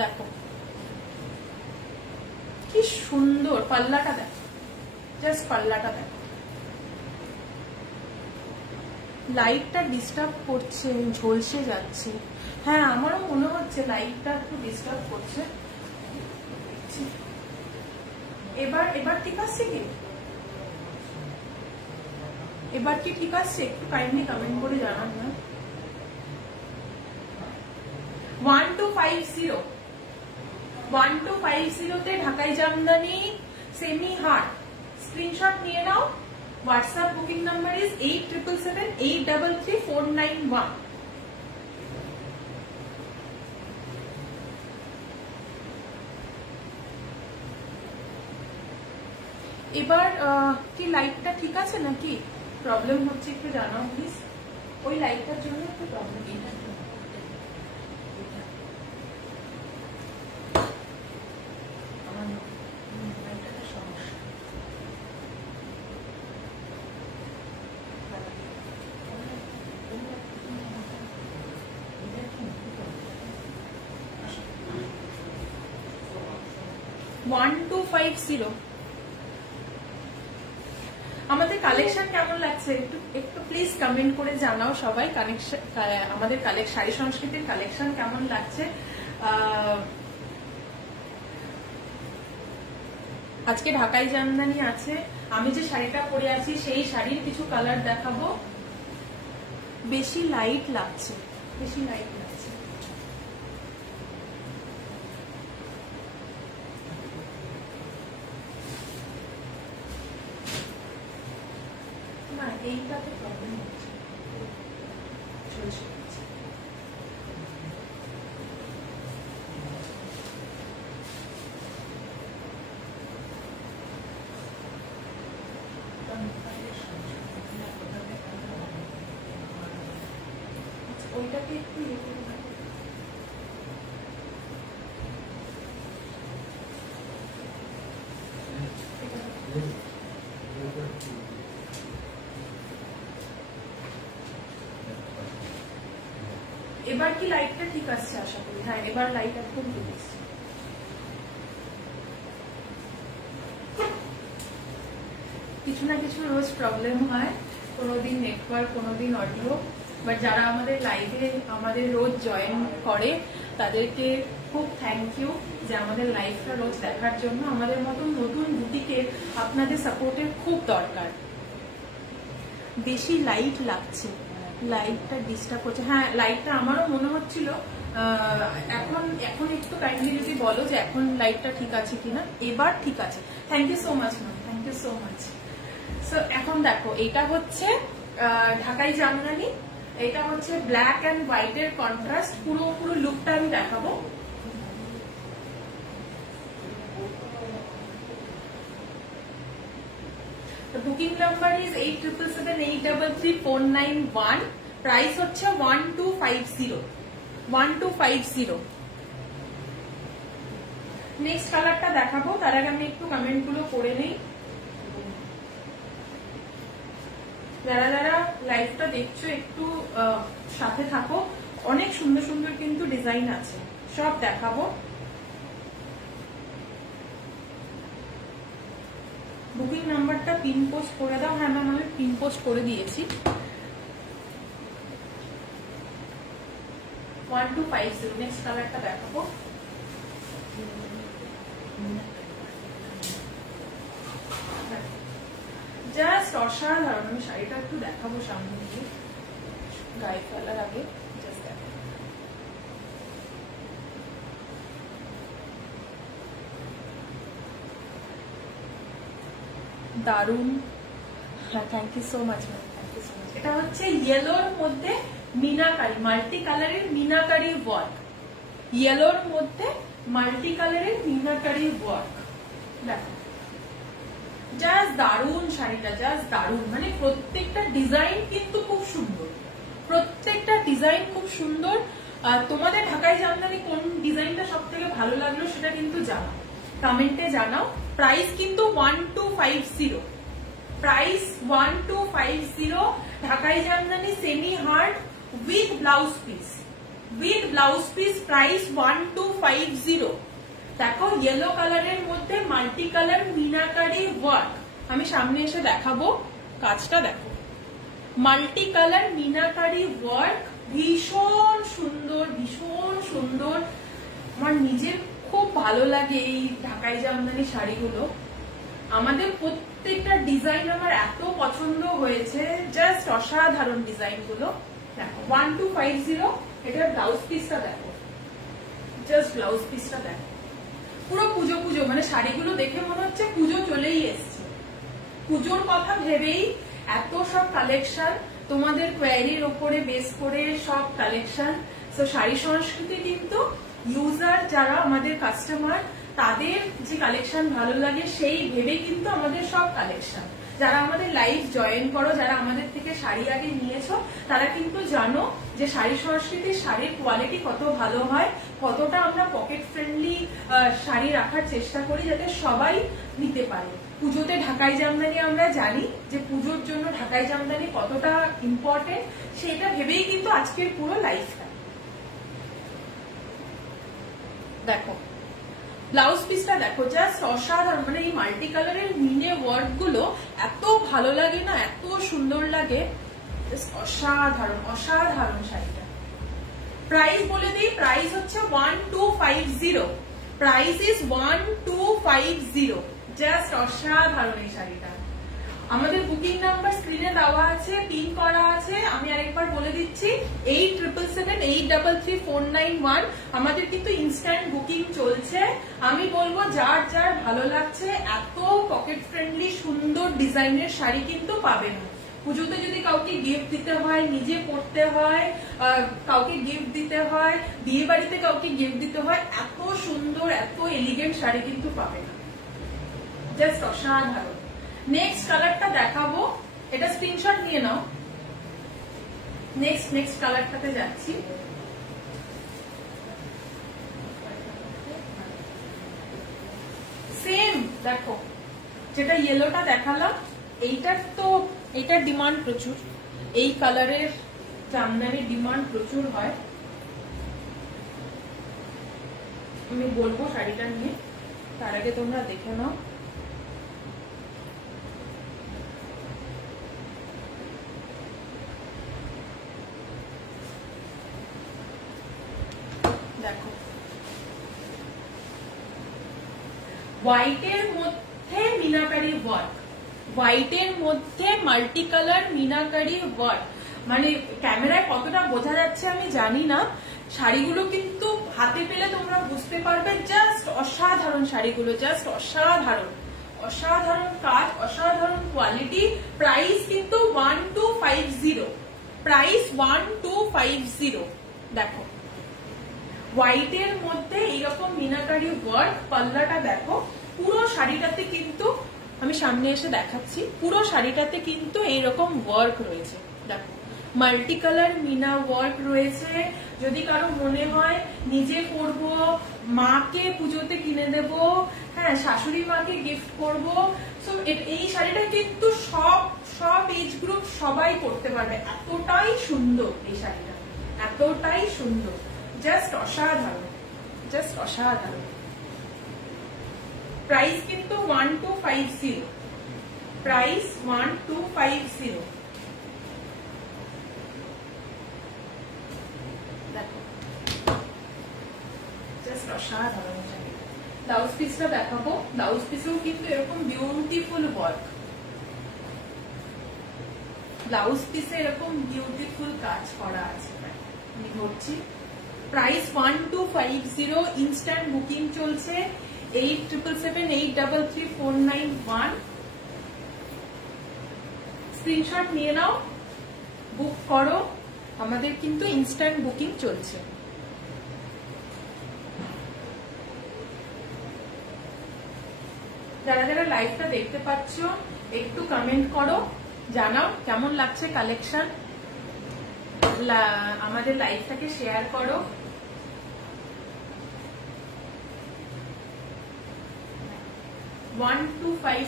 দেখো কি সুন্দর পাল্লাটা দেখো, জাস্ট পাল্লাটা দেখো। লাইটটা ডিস্টার্ব করছে, ঝলসে যাচ্ছে। হ্যাঁ, আমারও মনে হচ্ছে লাইটটা একটু ডিস্টার্ব করছে। এবার ঠিক আছে কি? এবার কি ঠিক আছে? একটু কাইন্ডলি কমেন্ট করে জানান না। 1250 তে ঢাকাই জামদানি সেমি হার্ড, স্ক্রিনশট নিয়ে নাও। WhatsApp booking number is 8777833491। এবার কি লাইটটা ঠিক আছে নাকি প্রবলেম হচ্ছে একটু জানাও প্লিজ। ওই লাইটটার জন্য একটু প্রবলেম। আমাদের কালেকশন কেমন লাগছে একটু প্লিজ কমেন্ট করে জানাও সবাই। আমাদের শাড়ি সংস্কৃতির কালেকশন কেমন লাগছে। আজকে ঢাকাই জামদানি আছে। আমি যে শাড়িটা পরে আছি সেই শাড়ির কিছু কালার দেখাবো। বেশি লাইট লাগছে, বেশি লাইট লাগছে। না এইটাতে প্রবলেম হচ্ছে, চলছে। ওইটাকে একটু ইয়ে করে দাও। এবার কি লাইটটা ঠিক আসছে আশা করি। হ্যাঁ এবার লাইট একদম ঠিক আসছে। কিছু না কিছু রোজ প্রবলেম হয়, কোনোদিন নেটওয়ার্ক, কোনোদিন অডিও। বাট যারা আমাদের লাইভে আমাদের রোজ জয়েন করে তাদেরকে খুব থ্যাংক ইউ যে আমাদের লাইভটা রোজ দেখার জন্য। আমাদের মতন নতুন বুটিকের আপনাদের সাপোর্টের খুব দরকার। বেশি লাইট লাগছে, লাইটটা ডিস্টার্ব করছে। হ্যাঁ লাইটটা আমারও মনে হচ্ছিল। এখন একটু কাইন্ডলি যদি বলো যে এখন লাইটটা ঠিক আছে কিনা। এবার ঠিক আছে। Thank you so much ma'am, thank you so much. So এখন দেখো এটা হচ্ছে ঢাকাই জামদানি, এটা হচ্ছে ব্ল্যাক অ্যান্ড হোয়াইট এর কন্ট্রাস্ট। পুরো লুকটা আমি দেখাবো। Booking number is 8777833491। প্রাইস হচ্ছে 1250। নেক্সট কালারটা দেখাবো, তার আগে আমি একটু কমেন্ট গুলো করে নেই। যারা যারা লাইভটা দেখছো একটু সাথে থাকো। অনেক সুন্দর সুন্দর কিন্তু ডিজাইন আছে, সব দেখাবো। বুকিং নাম্বারটা পিন পোস্ট করে দাও। হ্যাঁ ম্যাম আমি পিন পোস্ট করে দিয়েছি। 1250। নেক্সট কালারটা দেখাবো। জাস্ট অসাধারণ। আমি শাড়িটা একটু দেখাবো সামনে দিয়ে, গায়ে ফেলার আগে জাস্ট দেখো। দারুন। হ্যাঁ thank you so much ma'am, thank you so much. এটা হচ্ছে ইয়েলোর মধ্যে মিনাকারি, মাল্টি কালারের মিনাকারি ওয়ার্ক। ইয়েলোর মধ্যে মাল্টি কালারের মিনাকারি ওয়ার্ক। দেখো জাস্ট দারুন শাড়িটা, জাস্ট দারুন। মানে প্রত্যেকটা ডিজাইন কিন্তু খুব সুন্দর, প্রত্যেকটা ডিজাইন খুব সুন্দর। তোমাদের ঢাকাই জামদানি কোন ডিজাইনটা সব থেকে ভালো লাগলো সেটা কিন্তু জানাও, কমেন্টে জানাও। প্রাইস কিন্তু 1250। প্রাইস 1250। ঢাকাই Jamdani semi hard with blouse piece, with blouse piece. Price 1250। দেখো ইয়েলো কালারের মধ্যে মাল্টি কালার মিনাকারি ওয়ার্ক। আমি সামনে এসে দেখাবো, কাজটা দেখো। মাল্টি কালার মিনাকারি ওয়ার্ক, ভীষণ সুন্দর, ভীষণ সুন্দর। আমার নিজের খুব ভালো লাগে এই ঢাকাই জামদানি শাড়িগুলো। আমাদের প্রত্যেকটা ডিজাইন আমার এত পছন্দ হয়েছে, জাস্ট অসাধারণ ডিজাইন গুলো। দেখো 1250। এটার ব্লাউজ পিসটা দেখো, জাস্ট ব্লাউজ পিসটা দেখো। পুরো পুজো পুজো, মানে শাড়িগুলো দেখে মনে হচ্ছে পুজো চলেই এসছে। পুজোর কথা ভেবেই এত সব কালেকশন, তোমাদের কোয়ারির ওপরে বেস করে সব কালেকশন। তো শাড়ি সংস্কৃতি কিন্তু ইউজার যারা আমাদের কাস্টমার, তাদের যে কালেকশন ভালো লাগে সেই ভেবে কিন্তু আমাদের সব কালেকশন। যারা আমাদের লাইভ জয়েন করো, যারা আমাদের থেকে শাড়ি আগে নিয়েছো, তারা কিন্তু জানো যে শাড়ি সংস্কৃতির শাড়ির কোয়ালিটি কত ভালো হয়, কতটা আমরা পকেট ফ্রেন্ডলি শাড়ি রাখার চেষ্টা করি যাতে সবাই নিতে পারে। পুজোতে ঢাকাই জামদানি আমরা জানি যে পুজোর জন্য ঢাকাই জামদানি কতটা ইম্পর্টেন্ট, সেটা ভেবেই কিন্তু আজকের পুরো লাইফটা। দেখো ব্লাউজ পিসটা দেখো, জাস্ট অসাধারণ, মানে এই মাল্টি কালারের মিনে ওয়ার্ক গুলো এত ভালো লাগে না, এত সুন্দর লাগে, অসাধারণ অসাধারণ শাড়িটা। প্রাইস বলে দিই, প্রাইস হচ্ছে 1250, প্রাইস ইজ 1250, জাস্ট অসাধারণ এই শাড়িটা। আমাদের বুকিং নাম্বার স্ক্রিনে দেওয়া আছে, পিন করা আছে, আমি আরেকবার বলে দিচ্ছি 8777833491। আমাদের কিন্তু ইনস্ট্যান্ট বুকিং চলছে। আমি বলবো যার যার ভালো লাগছে, এত পকেট ফ্রেন্ডলি সুন্দর ডিজাইনের শাড়ি কিন্তু পাবে না। পুজোতে যদি কাউকে গিফট দিতে হয়, নিজে পড়তে হয়, কাউকে গিফট দিতে হয়, বিয়ে বাড়িতে কাউকে গিফট দিতে হয়, এত সুন্দর এত এলিগেন্ট শাড়ি কিন্তু পাবে না, জাস্ট অসাধারণ। নেক্সট কালারটা দেখাবো, এটা স্ক্রিনশট নিয়ে নাও। নেক্সট কালারটাতে যাচ্ছি। সেম দেখো, যেটা ইয়েলোটা দেখালাম, এইটার ডিমান্ড প্রচুর, এই কালারের জামদানির ডিমান্ড প্রচুর হয়। আমি বলবো শাড়িটা নিয়ে, তার আগে তোমরা দেখে নাও। দেখো হোয়াইটের মধ্যে মিনাকারি ওয়ার্ক, হোয়াইটের মধ্যে মাল্টি কালার মিনাকারি ওয়ার্ক, মানে ক্যামেরায় কতটা বোঝা যাচ্ছে আমি জানি না, শাড়িগুলো কিন্তু হাতে পেলে তোমরা বুঝতে পারবে, জাস্ট অসাধারণ শাড়িগুলো, জাস্ট অসাধারণ, অসাধারণ কাজ, অসাধারণ কোয়ালিটি। প্রাইস কিন্তু 1250, প্রাইস 1250। দেখো হোয়াইটের মধ্যে এইরকম মিনাকারি ওয়ার্ক, পাল্লাটা দেখো, পুরো শাড়িটাতে কিন্তু আমি সামনে এসে দেখাচ্ছি, পুরো শাড়িটাতে কিন্তু এইরকম ওয়ার্ক রয়েছে। দেখো মাল্টি কালার মিনা ওয়ার্ক রয়েছে। যদি কারো মনে হয় নিজে করব, মাকে পুজোতে কিনে দেব, হ্যাঁ শাশুড়ি মাকে গিফট করব, সো এই শাড়িটা কিন্তু সব এজ গ্রুপ সবাই করতে পারবে, এতটাই সুন্দর এই শাড়িটা, এতটাই সুন্দর, জাস্ট অসাধারণ, জাস্ট অসাধারণ। প্রাইস কিন্তু 1250, প্রাইস 1250। দেখো জাস্ট অসাধারণ। ব্লাউজ পিসটা দেখাবো, ব্লাউজ পিসেও কিন্তু এরকম বিউটিফুল ওয়ার্ক, ব্লাউজ পিসে এরকম বিউটিফুল কাজ করা আছে। আমি ধরছি, প্রাইস 1250, ইনস্ট্যান্ট বুকিং চলছে 8777833491। স্ক্রিনশট নিয়ে নাও, বুক করো, আমাদের কিন্তু ইনস্ট্যান্ট বুকিং চলছে। যারা যারা লাইভটা দেখতে পাচ্ছ একটু কমেন্ট করো, জানাও কেমন লাগছে কালেকশন, আমাদের লাইভটাকে শেয়ার করো। ওয়ান টু ফাইভ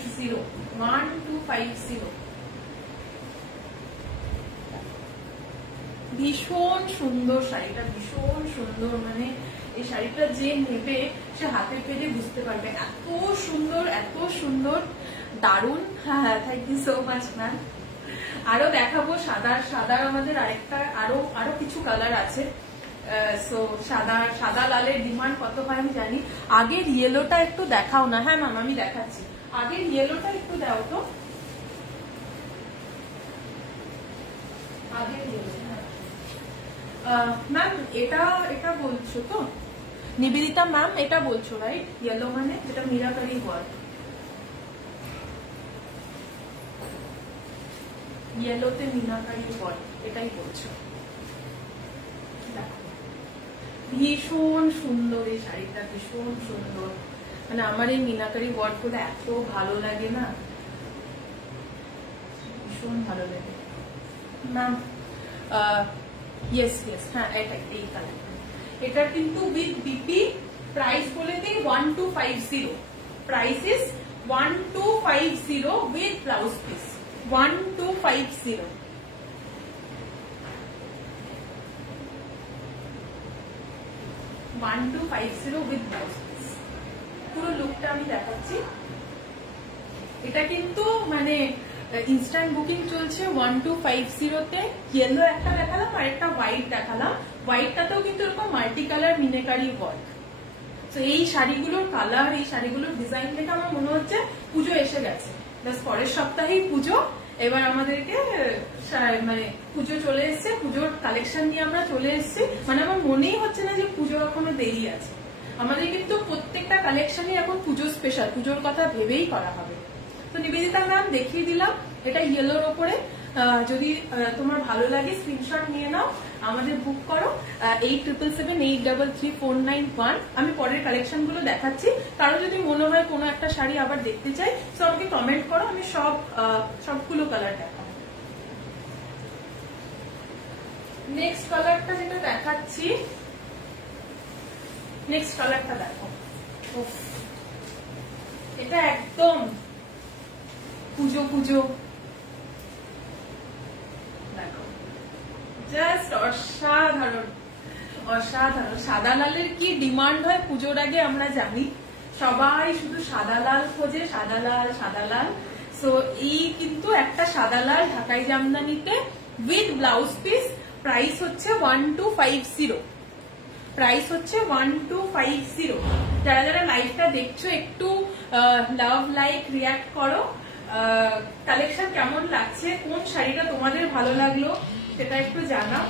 জিরো, ভীষণ সুন্দর শাড়িটা, ভীষণ সুন্দর, মানে এই শাড়িটা যে নেবে সে হাতে পেলে বুঝতে পারবে, এত সুন্দর এত সুন্দর, দারুণ। হ্যাঁ thank you so much ma'am. আরো দেখাবো সাদার আমাদের আরেকটা আরো কিছু কালার আছে। সো সাদা লালের ডিমান্ড কত হয় আমি জানি। আগের ইয়েলোটা একটু দেখাও না। হ্যাঁ ম্যাম আমি দেখাচ্ছি, আগের ইয়েলোটা একটু দাও তো, আগের ইয়েলো। ম্যাম এটা বলছো তো? নিবেদিতা ম্যাম এটা বলছো রাইট? ইয়েলো মানে যেটা মিরাকারি ওয়ার্ক, ইয়েলোতে মিনাকারি ওয়ার্ক এটাই বলছো। ভীষণ সুন্দর এই শাড়িটা, ভীষণ সুন্দর, মানে আমার এই মিনাকারি ওয়ার্ক গুলো এত ভালো লাগে না, ভীষণ ভালো লাগে ম্যাম। ইয়েস ইয়েস, হ্যাঁ এটাই, এই কালার। এটা কিন্তু উইথ বিপি, প্রাইস বলে দিই 1250, price is 1250 with blouse piece, 1250। With blouse piece, পুরো লুকটা আমি দেখাচ্ছি। এটা কিন্তু মানে ইনস্ট্যান্ট বুকিং চলছে 1250-তে। ইয়েলো একটা দেখালাম আর একটা হোয়াইট দেখালাম, হোয়াইটটাতেও কিন্তু এরকম মাল্টি কালার মিনাকারি ওয়ার্ক। তো এই শাড়িগুলোর কালার, এই শাড়িগুলোর ডিজাইন দেখে আমার মনে হচ্ছে পুজো এসে গেছে, ব্যাস পরের সপ্তাহেই পুজো। এবার আমাদেরকে মানে পুজো চলে এসছে, পুজোর কালেকশন নিয়ে আমরা চলে এসছি, মানে আমার মনেই হচ্ছে না যে পুজো এখনো দেরি আছে। আমাদের কিন্তু প্রত্যেকটা কালেকশনই এখন পুজো স্পেশাল, পুজোর কথা ভেবেই করা হবে। তো নিবেদিতা ম্যাম দেখিয়ে দিলাম, এটা ইয়েলোর ওপরে। যদি তোমার ভালো লাগে স্ক্রিনশট নিয়ে নাও, আমাদের বুক করো 8778333491। আমি পরের কালেকশন গুলো দেখাচ্ছি, কারো যদি মনে হয় কোনো একটা শাড়ি আবার দেখতে চাই তো আমাকে কমেন্ট করো, আমি সবগুলো কালার দেখাবো। নেক্সট কালারটা যেটা দেখাচ্ছি, নেক্সট কালারটা দেখো, এটা একদম পুজো পুজো, দেখো জাস্ট অসাধারণ অসাধারণ। সাদা লালের কি ডিমান্ড হয় পুজোর আগে আমরা জানি, সবাই শুধু সাদা লাল খোঁজে, সাদা লাল সাদা লাল। সো এই কিন্তু একটা সাদা লাল ঢাকাই জামদানিতে উইথ ব্লাউজ পিস, প্রাইস হচ্ছে 1250, প্রাইস হচ্ছে 1250। যারা যারা লাইভটা দেখছো একটু লাভ লাইক রিয়াক্ট করো, কালেকশন কেমন লাগছে, কোন শাড়িটা তোমাদের ভালো লাগলো সেটা একটু জানাও।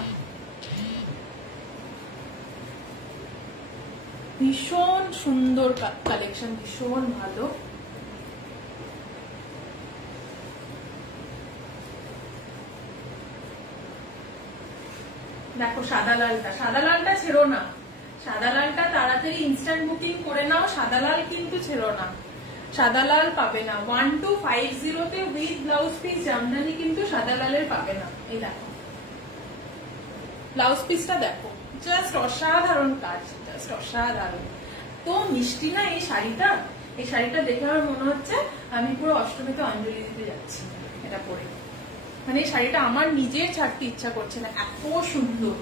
ভীষণ সুন্দর কালেকশন, ভীষণ ভালো। দেখো সাদা লালটা, সাদা লালটা ছেড়ো না, সাদা লালটা তাড়াতাড়ি ইনস্ট্যান্ট বুকিং করে নাও, সাদা লাল কিন্তু ছেড়ো না, সাদা লাল পাবে না 1250-তে উইথ ব্লাউজ পিস জামদানি কিন্তু সাদা লালের পাবে না। এই দেখো ব্লাউজ পিসটা দেখো, জাস্ট অসাধারণ কাজ, জাস্ট অসাধারণ। তো মিষ্টি না এই শাড়িটা, এই শাড়িটা দেখে আমার মনে হচ্ছে আমি পুরো অষ্টমীতে অঞ্জলি দিতে যাচ্ছি এটা পরে, মানে এই শাড়িটা আমার নিজের ছাড়তে ইচ্ছা করছে না, এত সুন্দর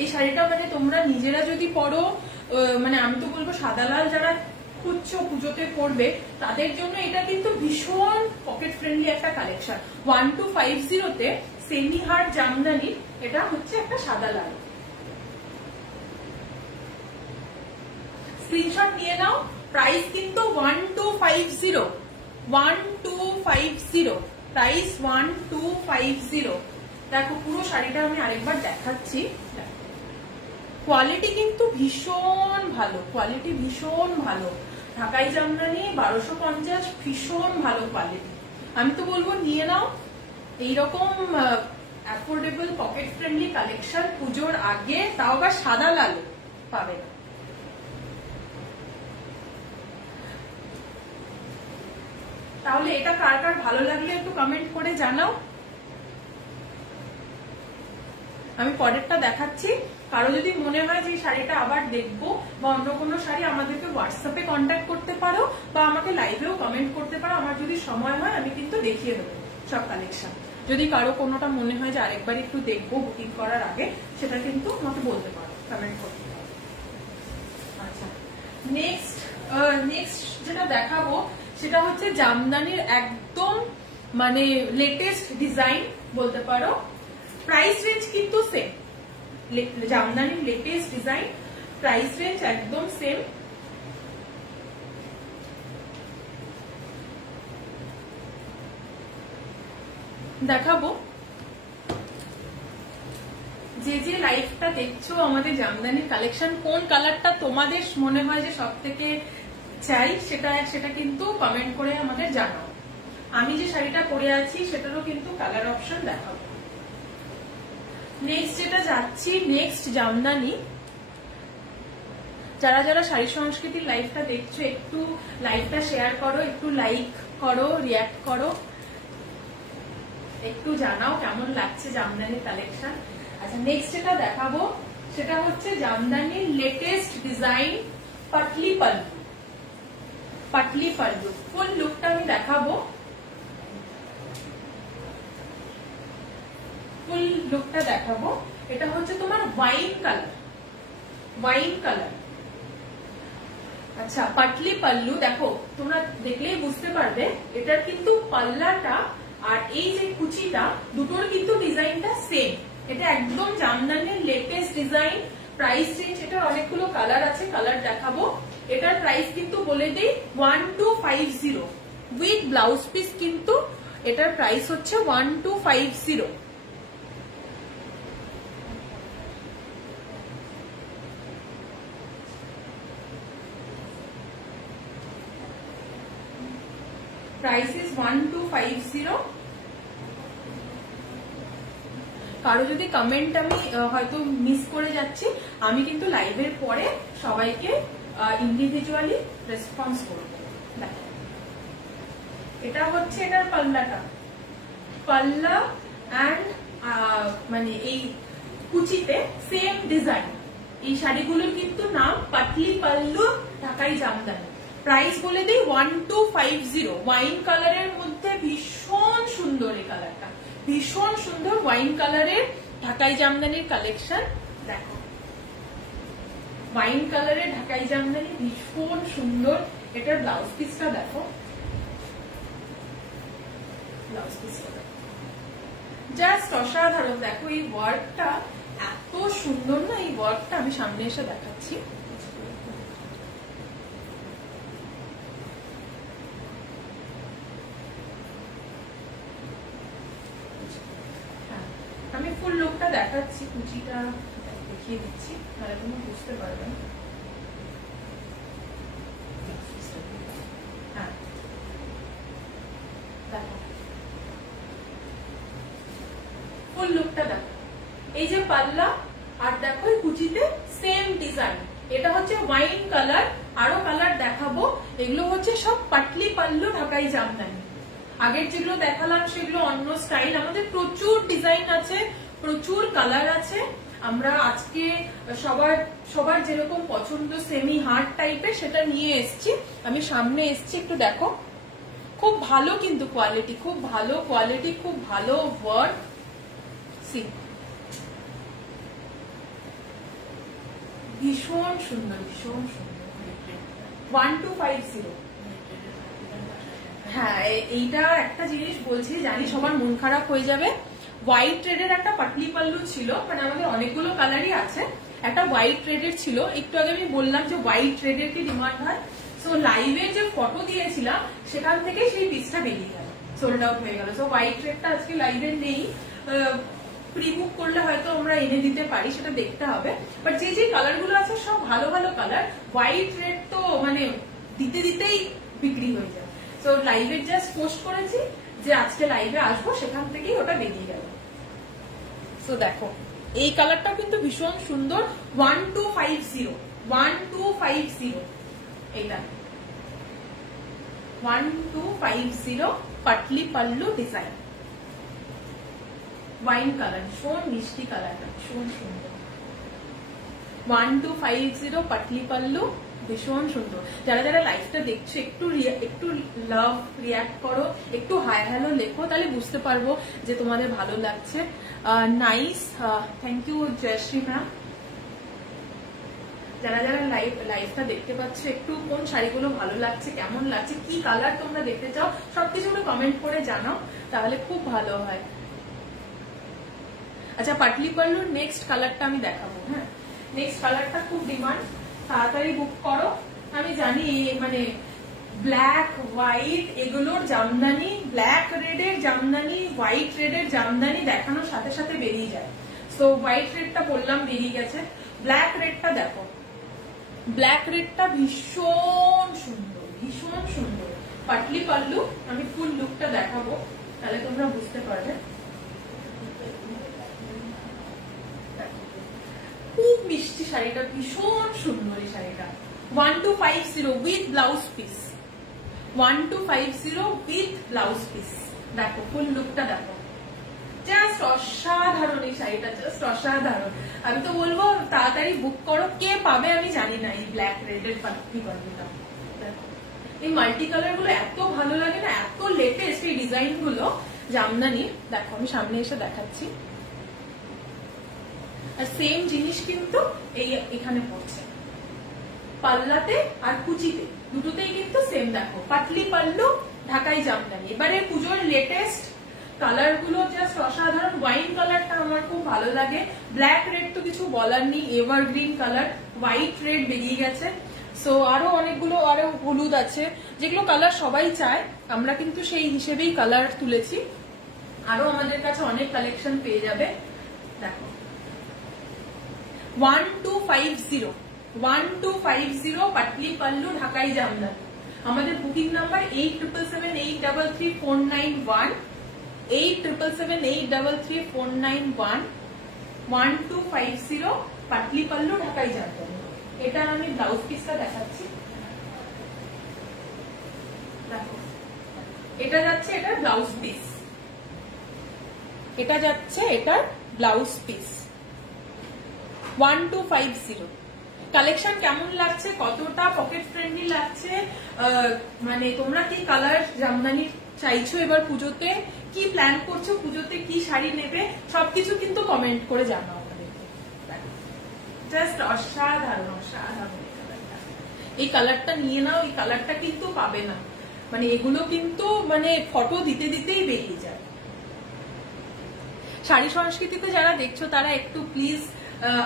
এই শাড়িটা। মানে তোমরা নিজেরা যদি পরো, মানে আমি তো বলবো সাদা লাল যারা খুঁজছো পুজোতে পড়বে তাদের জন্য এটা কিন্তু ভীষণ পকেট ফ্রেন্ডলি একটা কালেকশন। 1250-তে সেমি হার্ড জামদানি, এটা হচ্ছে একটা সাদা লাল। স্ক্রিনশট নিয়ে নাও, প্রাইস কিন্তু 1250, 1250, প্রাইস 1250। দেখো পুরো শাড়িটা আমি আরেকবার দেখাচ্ছি, কোয়ালিটি কিন্তু ভীষণ ভালো, কোয়ালিটি ভীষণ ভালো। ঢাকাই জামদানি 1250, ভীষণ ভালো কোয়ালিটি। আমি তো বলবো নিয়ে নাও, এইরকম অ্যাফোর্ডেবল পকেট ফ্রেন্ডলি কালেকশন পুজোর আগে, তাও আবার সাদা লাল পাবে না। তাহলে এটা কার কার ভালো লাগলে একটু কমেন্ট করে জানাও। আমি পরেরটা দেখাচ্ছি, কারো যদি মনে হয় যে শাড়িটা আবার দেখবো বা অন্য কোনো শাড়ি, আমাদেরকে হোয়াটসঅ্যাপে কন্ট্যাক্ট করতে পারো বা আমাকে লাইভেও কমেন্ট করতে পারো, আমার যদি সময় হয় আমি কিন্তু দেখিয়ে দেবো সব কালেকশন। যদি কারো কোনোটা মনে হয় যে আরেকবার একটু দেখবো বুকিং করার আগে, সেটা কিন্তু আমাকে বলতে পারো, কমেন্ট করতে পারো। আচ্ছা, নেক্সট যেটা দেখাবো সেটা হচ্ছে জামদানির একদম মানে লেটেস্ট ডিজাইন বলতে পারো, প্রাইস রেঞ্জ কিন্তু সেম, জামদানির লেটেস্ট ডিজাইন, প্রাইস রেঞ্জ একদম সেম। দেখাবো যে যে লাইভটা দেখছো আমাদের জামদানির কালেকশন, কোন কালারটা তোমাদের মনে হয় যে সব থেকে চাই সেটা কিন্তু কমেন্ট করে আমাদের জানাও। আমি যে শাড়িটা পরে আছি সেটারও কিন্তু কালার অপশন দেখাবো। নেক্সট যেটা যাচ্ছি, নেক্সট জামদানি। যারা যারা শাড়ি সংস্কৃতির লাইভটা দেখছো একটু লাইভটা শেয়ার করো, একটু লাইক করো, রিয়াক্ট করো, একটু জানাও কেমন লাগছে জামদানির কালেকশন। আচ্ছা, নেক্সট যেটা দেখাবো সেটা হচ্ছে জামদানির লেটেস্ট ডিজাইন পাটলি পাল্লু। পাটলি পাল্লু ফুল লুকটা আমি দেখাবো। ফুল লুকটা দেখাবো। এটা হচ্ছে তোমার ওয়াইন কালার, ওয়াইন কালার। আচ্ছা, পাটলি পাল্লু দেখো, তোমরা দেখলেই বুঝতে পারবে এটার কিন্তু পাল্লাটা আর এই যে কুচিটা দুটোর কিন্তু ডিজাইনটা সেম। এটা একদম জামদানির লেটেস্ট ডিজাইন। প্রাইস রেঞ্জ, এটার অনেকগুলো কালার আছে, কালার দেখাবো। এটার প্রাইস কিন্তু বলে দিই 1250 উইথ ব্লাউজ পিস, কিন্তু এটার প্রাইস হচ্ছে 1250। Price is 1250। কারো যদি কমেন্ট আমি হয়তো মিস করে যাচ্ছি, আমি কিন্তু লাইভের পরে সবাইকে ইন্ডিভিজুয়ালি রেসপন্স করব। দেখো, এটা হচ্ছে এটার পাল্লাটা, পাল্লা অ্যান্ড মানে এই কুচিতে সেম ডিজাইন। এই শাড়িগুলোর কিন্তু নাম পাটলি পাল্লু ঢাকাই জামদানি। প্রাইস বলে দিই 1250। ওয়াইন কালারের মধ্যে ভীষণ সুন্দর এই কালারটা, ভীষণ সুন্দর ওয়াইন কালারের ঢাকাই জামদানির কালেকশন। দেখো, ওয়াইন কালারের ঢাকাই জামদানি ভীষণ সুন্দর। এটার ব্লাউজ পিসটা দেখো, ব্লাউজ পিসটা জাস্ট অসাধারণ। দেখো এই ওয়ার্কটা এত সুন্দর না, এই ওয়ার্কটা আমি সামনে এসে দেখাচ্ছি। আমি ফুল লুকটা দেখাচ্ছি, কুচিটা দেখিয়ে দিচ্ছি, তাহলে তুমি বুঝতে পারবে। হ্যাঁ, দেখো ফুল লুকটা দেখো। এই যে পাল্লা আর দেখো কুচিতে সেম ডিজাইন। এটা হচ্ছে ওয়াইন কালার, আরো কালার দেখাবো। এগুলো হচ্ছে সব পাটলি পাল্লু ঢাকাই জামদানি। আগের যেগুলো দেখালাম সেগুলো অন্য স্টাইল। আমাদের প্রচুর ডিজাইন আছে, প্রচুর কালার আছে। আমরা আজকে সবার যেরকম পছন্দ সেমি হার্ড টাইপের সেটা নিয়ে এসছি। আমি সামনে এসছি, একটু দেখো। খুব ভালো কিন্তু কোয়ালিটি, খুব ভালো কোয়ালিটি, খুব ভালো ওয়ার্ক। সি, ভীষণ সুন্দর, ভীষণ সুন্দর। 1250। হ্যাঁ, এইটা একটা জিনিস বলছি, জানি সবার মন খারাপ হয়ে যাবে। হোয়াইট রেডের একটা পাটলি পাল্লু ছিল, মানে আমাদের অনেকগুলো কালারই আছে। একটা হোয়াইট রেডের ছিল, একটু আগে আমি বললাম যে হোয়াইট রেডের কি ডিমান্ড হয়। সো লাইভে যে ফটো দিয়েছিলাম সেখান থেকে সেই পিসটা বেরিয়ে গেল, সোল্ড আউট হয়ে গেল। সো হোয়াইট রেডটা আজকে লাইভে নেই, প্রি বুক করলে হয়তো আমরা এনে দিতে পারি, সেটা দেখতে হবে। বাট যে যে কালার গুলো আছে সব ভালো ভালো কালার। হোয়াইট রেড তো মানে দিতে দিতেই বিক্রি হয়ে যায়। তো লাইভে জাস্ট পোস্ট করেছি যে আজকে লাইভে আসবো, সেখান থেকেই ওটা বেরিয়ে গেল। সো দেখো, এই কালারটা কিন্তু ভীষণ সুন্দর। 1250, 1250 এইটা 1250 Patli pallu design. Wine colour, ভীষণ মিষ্টি কালারটা, ভীষণ সুন্দর। 1250 পাটলি পাল্লু, ভীষণ সুন্দর। যারা যারা লাইভটা দেখছো একটু লাভ রিয়াক্ট করো, একটু হাই হ্যালো লেখো, তাহলে বুঝতে পারবো যে তোমাদের ভালো লাগছে। Nice, thank you Jayashree ma'am. যারা যারা লাইভটা দেখতে পাচ্ছ একটু কোন শাড়িগুলো ভালো লাগছে, কেমন লাগছে, কি কালার তোমরা দেখতে চাও সবকিছু কমেন্ট করে জানাও, তাহলে খুব ভালো হয়। আচ্ছা, পাটলি পাল্লুর নেক্সট কালারটা আমি দেখাবো। হ্যাঁ, নেক্সট কালারটা খুব ডিমান্ড, তাড়াতাড়ি বুক করো। আমি জানি মানে ব্ল্যাক হোয়াইট এগুলোর জামদানি, ব্ল্যাক রেডের জামদানি, হোয়াইট রেডের জামদানি দেখানোর সাথে সাথে বেরিয়ে যায়। সো হোয়াইট রেডটা বললাম বেরিয়ে গেছে। ব্ল্যাক রেডটা দেখো, ব্ল্যাক রেডটা ভীষণ সুন্দর, ভীষণ সুন্দর। পাটলি পাল্লু, আমি ফুল লুকটা দেখাবো তাহলে তোমরা বুঝতে পারবে। খুব মিষ্টি শাড়িটা, ভীষণ সুন্দর এই শাড়িটা। 1250 with blouse piece, 1250 with blouse piece. দেখো ফুল লুকটা দেখো, জাস্ট অসাধারণ এই শাড়িটা, জাস্ট অসাধারণ। আমি তো বলবো তাড়াতাড়ি বুক করো, কে পাবে আমি জানি না এই ব্ল্যাক রেডের পাটলি পাল্লুটা। এই মাল্টি কালার গুলো এত ভালো লাগে না, এত লেটেস্ট এই ডিজাইন গুলো। জামদানি দেখো, আমি সামনে এসে দেখাচ্ছি। আর সেম জিনিস কিন্তু এই এখানে পড়ছে, পাল্লাতে আর কুচিতে দুটোতেই কিন্তু সেম। দেখো পাটলি পাল্লু, ঢাকাই জামদানি। এবারে পুজোর লেটেস্ট কালার গুলো জাস্ট অসাধারণ। ওয়াইন কালারটা আমার খুব ভালো লাগে, ব্ল্যাক রেড তো কিছু বলার নেই, এভারগ্রিন কালার। হোয়াইট রেড বেরিয়ে গেছে, সো আরো অনেকগুলো, আরো হলুদ আছে, যেগুলো কালার সবাই চায়। আমরা কিন্তু সেই হিসেবেই কালার তুলেছি। আরো আমাদের কাছে অনেক কালেকশন পেয়ে যাবে। দেখো 1250, 1250 পাটলি পাল্লু ঢাকাই জামদানি। আমাদের বুকিং নাম্বার 8778333491, 8778333491, 1250 পাটলি পাল্লু ঢাকাই জামদানি। এটা আমি ব্লাউজ পিসটা দেখাচ্ছি। দেখো এটা যাচ্ছে, এটা ব্লাউজ পিস, এটা যাচ্ছে এটার ব্লাউজ পিস। 1250 কালেকশন কেমন লাগছে, কতটা পকেট ফ্রেন্ডলি লাগছে, মানে তোমরা কি কালার জামদানি চাইছো এবার পুজোতে, কি প্ল্যান করছো পুজোতে, কি শাড়ি নেবে, সবকিছু কিন্তু কমেন্ট করে জানাও আমাদেরকে। জাস্ট অসাধারণ, অসাধারণ এই কালারটা নিয়ে নাও। এই কালারটা কিন্তু পাবে না, মানে এগুলো কিন্তু মানে ফটো দিতে দিতেই বেরিয়ে যায়। শাড়ি সংস্কৃতিতে যারা দেখছো তারা একটু প্লিজ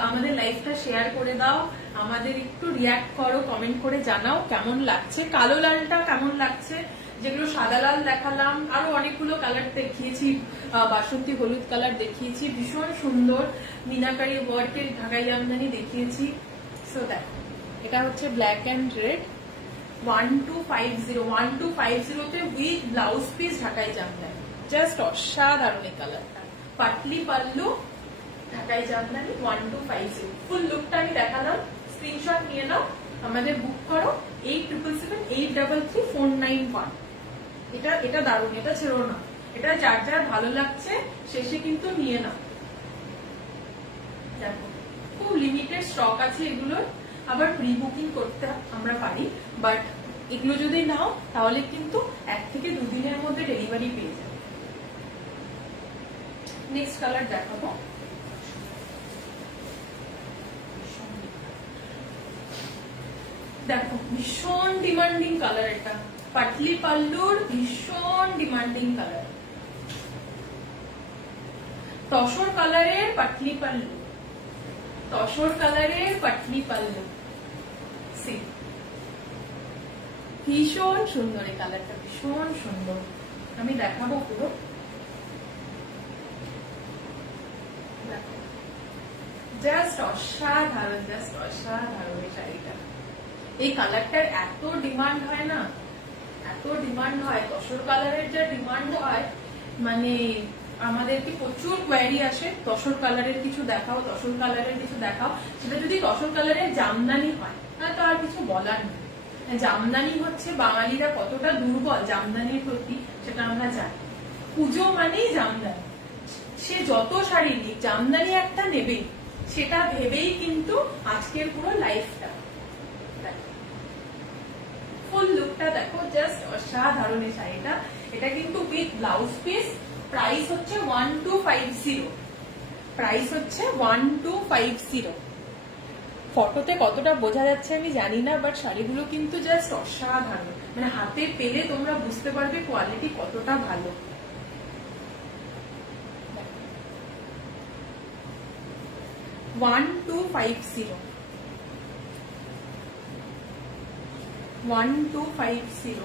আমাদের লাইভটা শেয়ার করে দাও, আমাদের একটু রিয়াক্ট করো, কমেন্ট করে জানাও কেমন লাগছে। কালো লালটা কেমন লাগছে, যেগুলো সাদা লাল দেখালাম, আরো অনেকগুলো কালার দেখিয়েছি, বাসন্তী হলুদ কালার দেখিয়েছি, ভীষণ সুন্দর মিনাকারি ওয়ার্কের ঢাকাই জামদানি দেখিয়েছি। সো দেখো এটা হচ্ছে ব্ল্যাক এন্ড রেড, 1250 তে উইথ ব্লাউজ পিস ঢাকাই জামদানি। জাস্ট অসাধারণ এই কালারটা, পাটলি পাল্লু ঢাকাই জামদানি 1250। ফুল লুকটা আমি দেখালাম, স্ক্রিনশট নিয়ে নাও, আমাদের বুক করো 8778333491। এটা দারুণ, এটা ছেড়ো না, এটা যার যার ভালো লাগছে শেষে কিন্তু নিয়ে নাও। দেখো খুব লিমিটেড স্টক আছে এগুলোর, আবার প্রি বুকিং করতে আমরা পারি, বাট এগুলো যদি নাও তাহলে কিন্তু 1 থেকে 2 দিনের মধ্যে ডেলিভারি পেয়ে যাবে। নেক্সট কালার দেখাবো, দেখো ভীষণ ডিমান্ডিং কালার, এটা পাটলি পাল্লুর ভীষণ ডিমান্ডিং কালার, তসর কালারের পাটলি পাল্লু, তসর কালারের পাটলি পাল্লু। ভীষণ সুন্দর এই কালারটা, ভীষণ সুন্দর। আমি দেখাবো পুরো, জাস্ট অসাধারণ, জাস্ট অসাধারণ এই শাড়িটা। এই কালারটার এত ডিমান্ড হয় না, এত ডিমান্ড হয়, তসর কালারের যা ডিমান্ড হয়, মানে আমাদেরকে প্রচুর কোয়ারি আসে তসর কালারের কিছু দেখাও, তসর কালারের কিছু দেখাও। সেটা যদি তসর কালারের জামদানি হয় তাহলে তো আর কিছু বলার নেই। জামদানি হচ্ছে বাঙালিরা কতটা দুর্বল জামদানির প্রতি সেটা আমরা জানি। পুজো মানেই জামদানি, সে যত শাড়ি নিক জামদানি একটা নেবেই, সেটা ভেবেই কিন্তু আজকের পুরো লাইফটা। ফুল লুকটা দেখো, জাস্ট অসাধারণ এই শাড়িটা। এটা কিন্তু উইথ ব্লাউজ পিস, প্রাইস হচ্ছে 1250, প্রাইস হচ্ছে 1250। ফটোতে কতটা বোঝা যাচ্ছে আমি জানি না, বাট শাড়িগুলো কিন্তু জাস্ট অসাধারণ, মানে হাতে পেলে তোমরা বুঝতে পারবে কোয়ালিটি কতটা ভালো। 1250, 1250।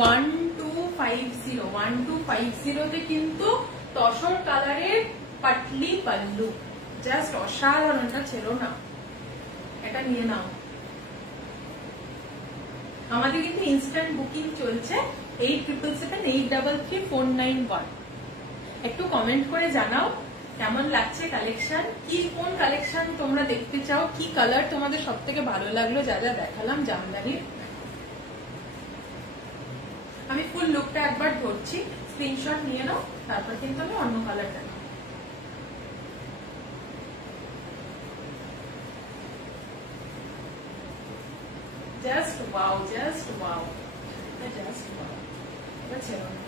1250 কিন্তু তসর কালারের পাটলি পাল্লু, জাস্ট অসাধারণ। এটা ছিল না, এটা নিয়ে নাও। আমাদের কিন্তু ইনস্ট্যান্ট বুকিং চলছে 8777833491। একটু কমেন্ট করে জানাও কেমন লাগছে কালেকশন, কি কোন কালেকশন তোমরা দেখতে চাও, কি কালার তোমাদের সব থেকে ভালো লাগলো যা যা দেখালাম জামদানির। আমি ফুল লুকটা একবার ধরছি, স্ক্রিনশট নিয়ে নাও, তারপর কিন্তু আমি অন্য কালার দেখাবো। Just wow, just wow, just wow. এটা ছিল না।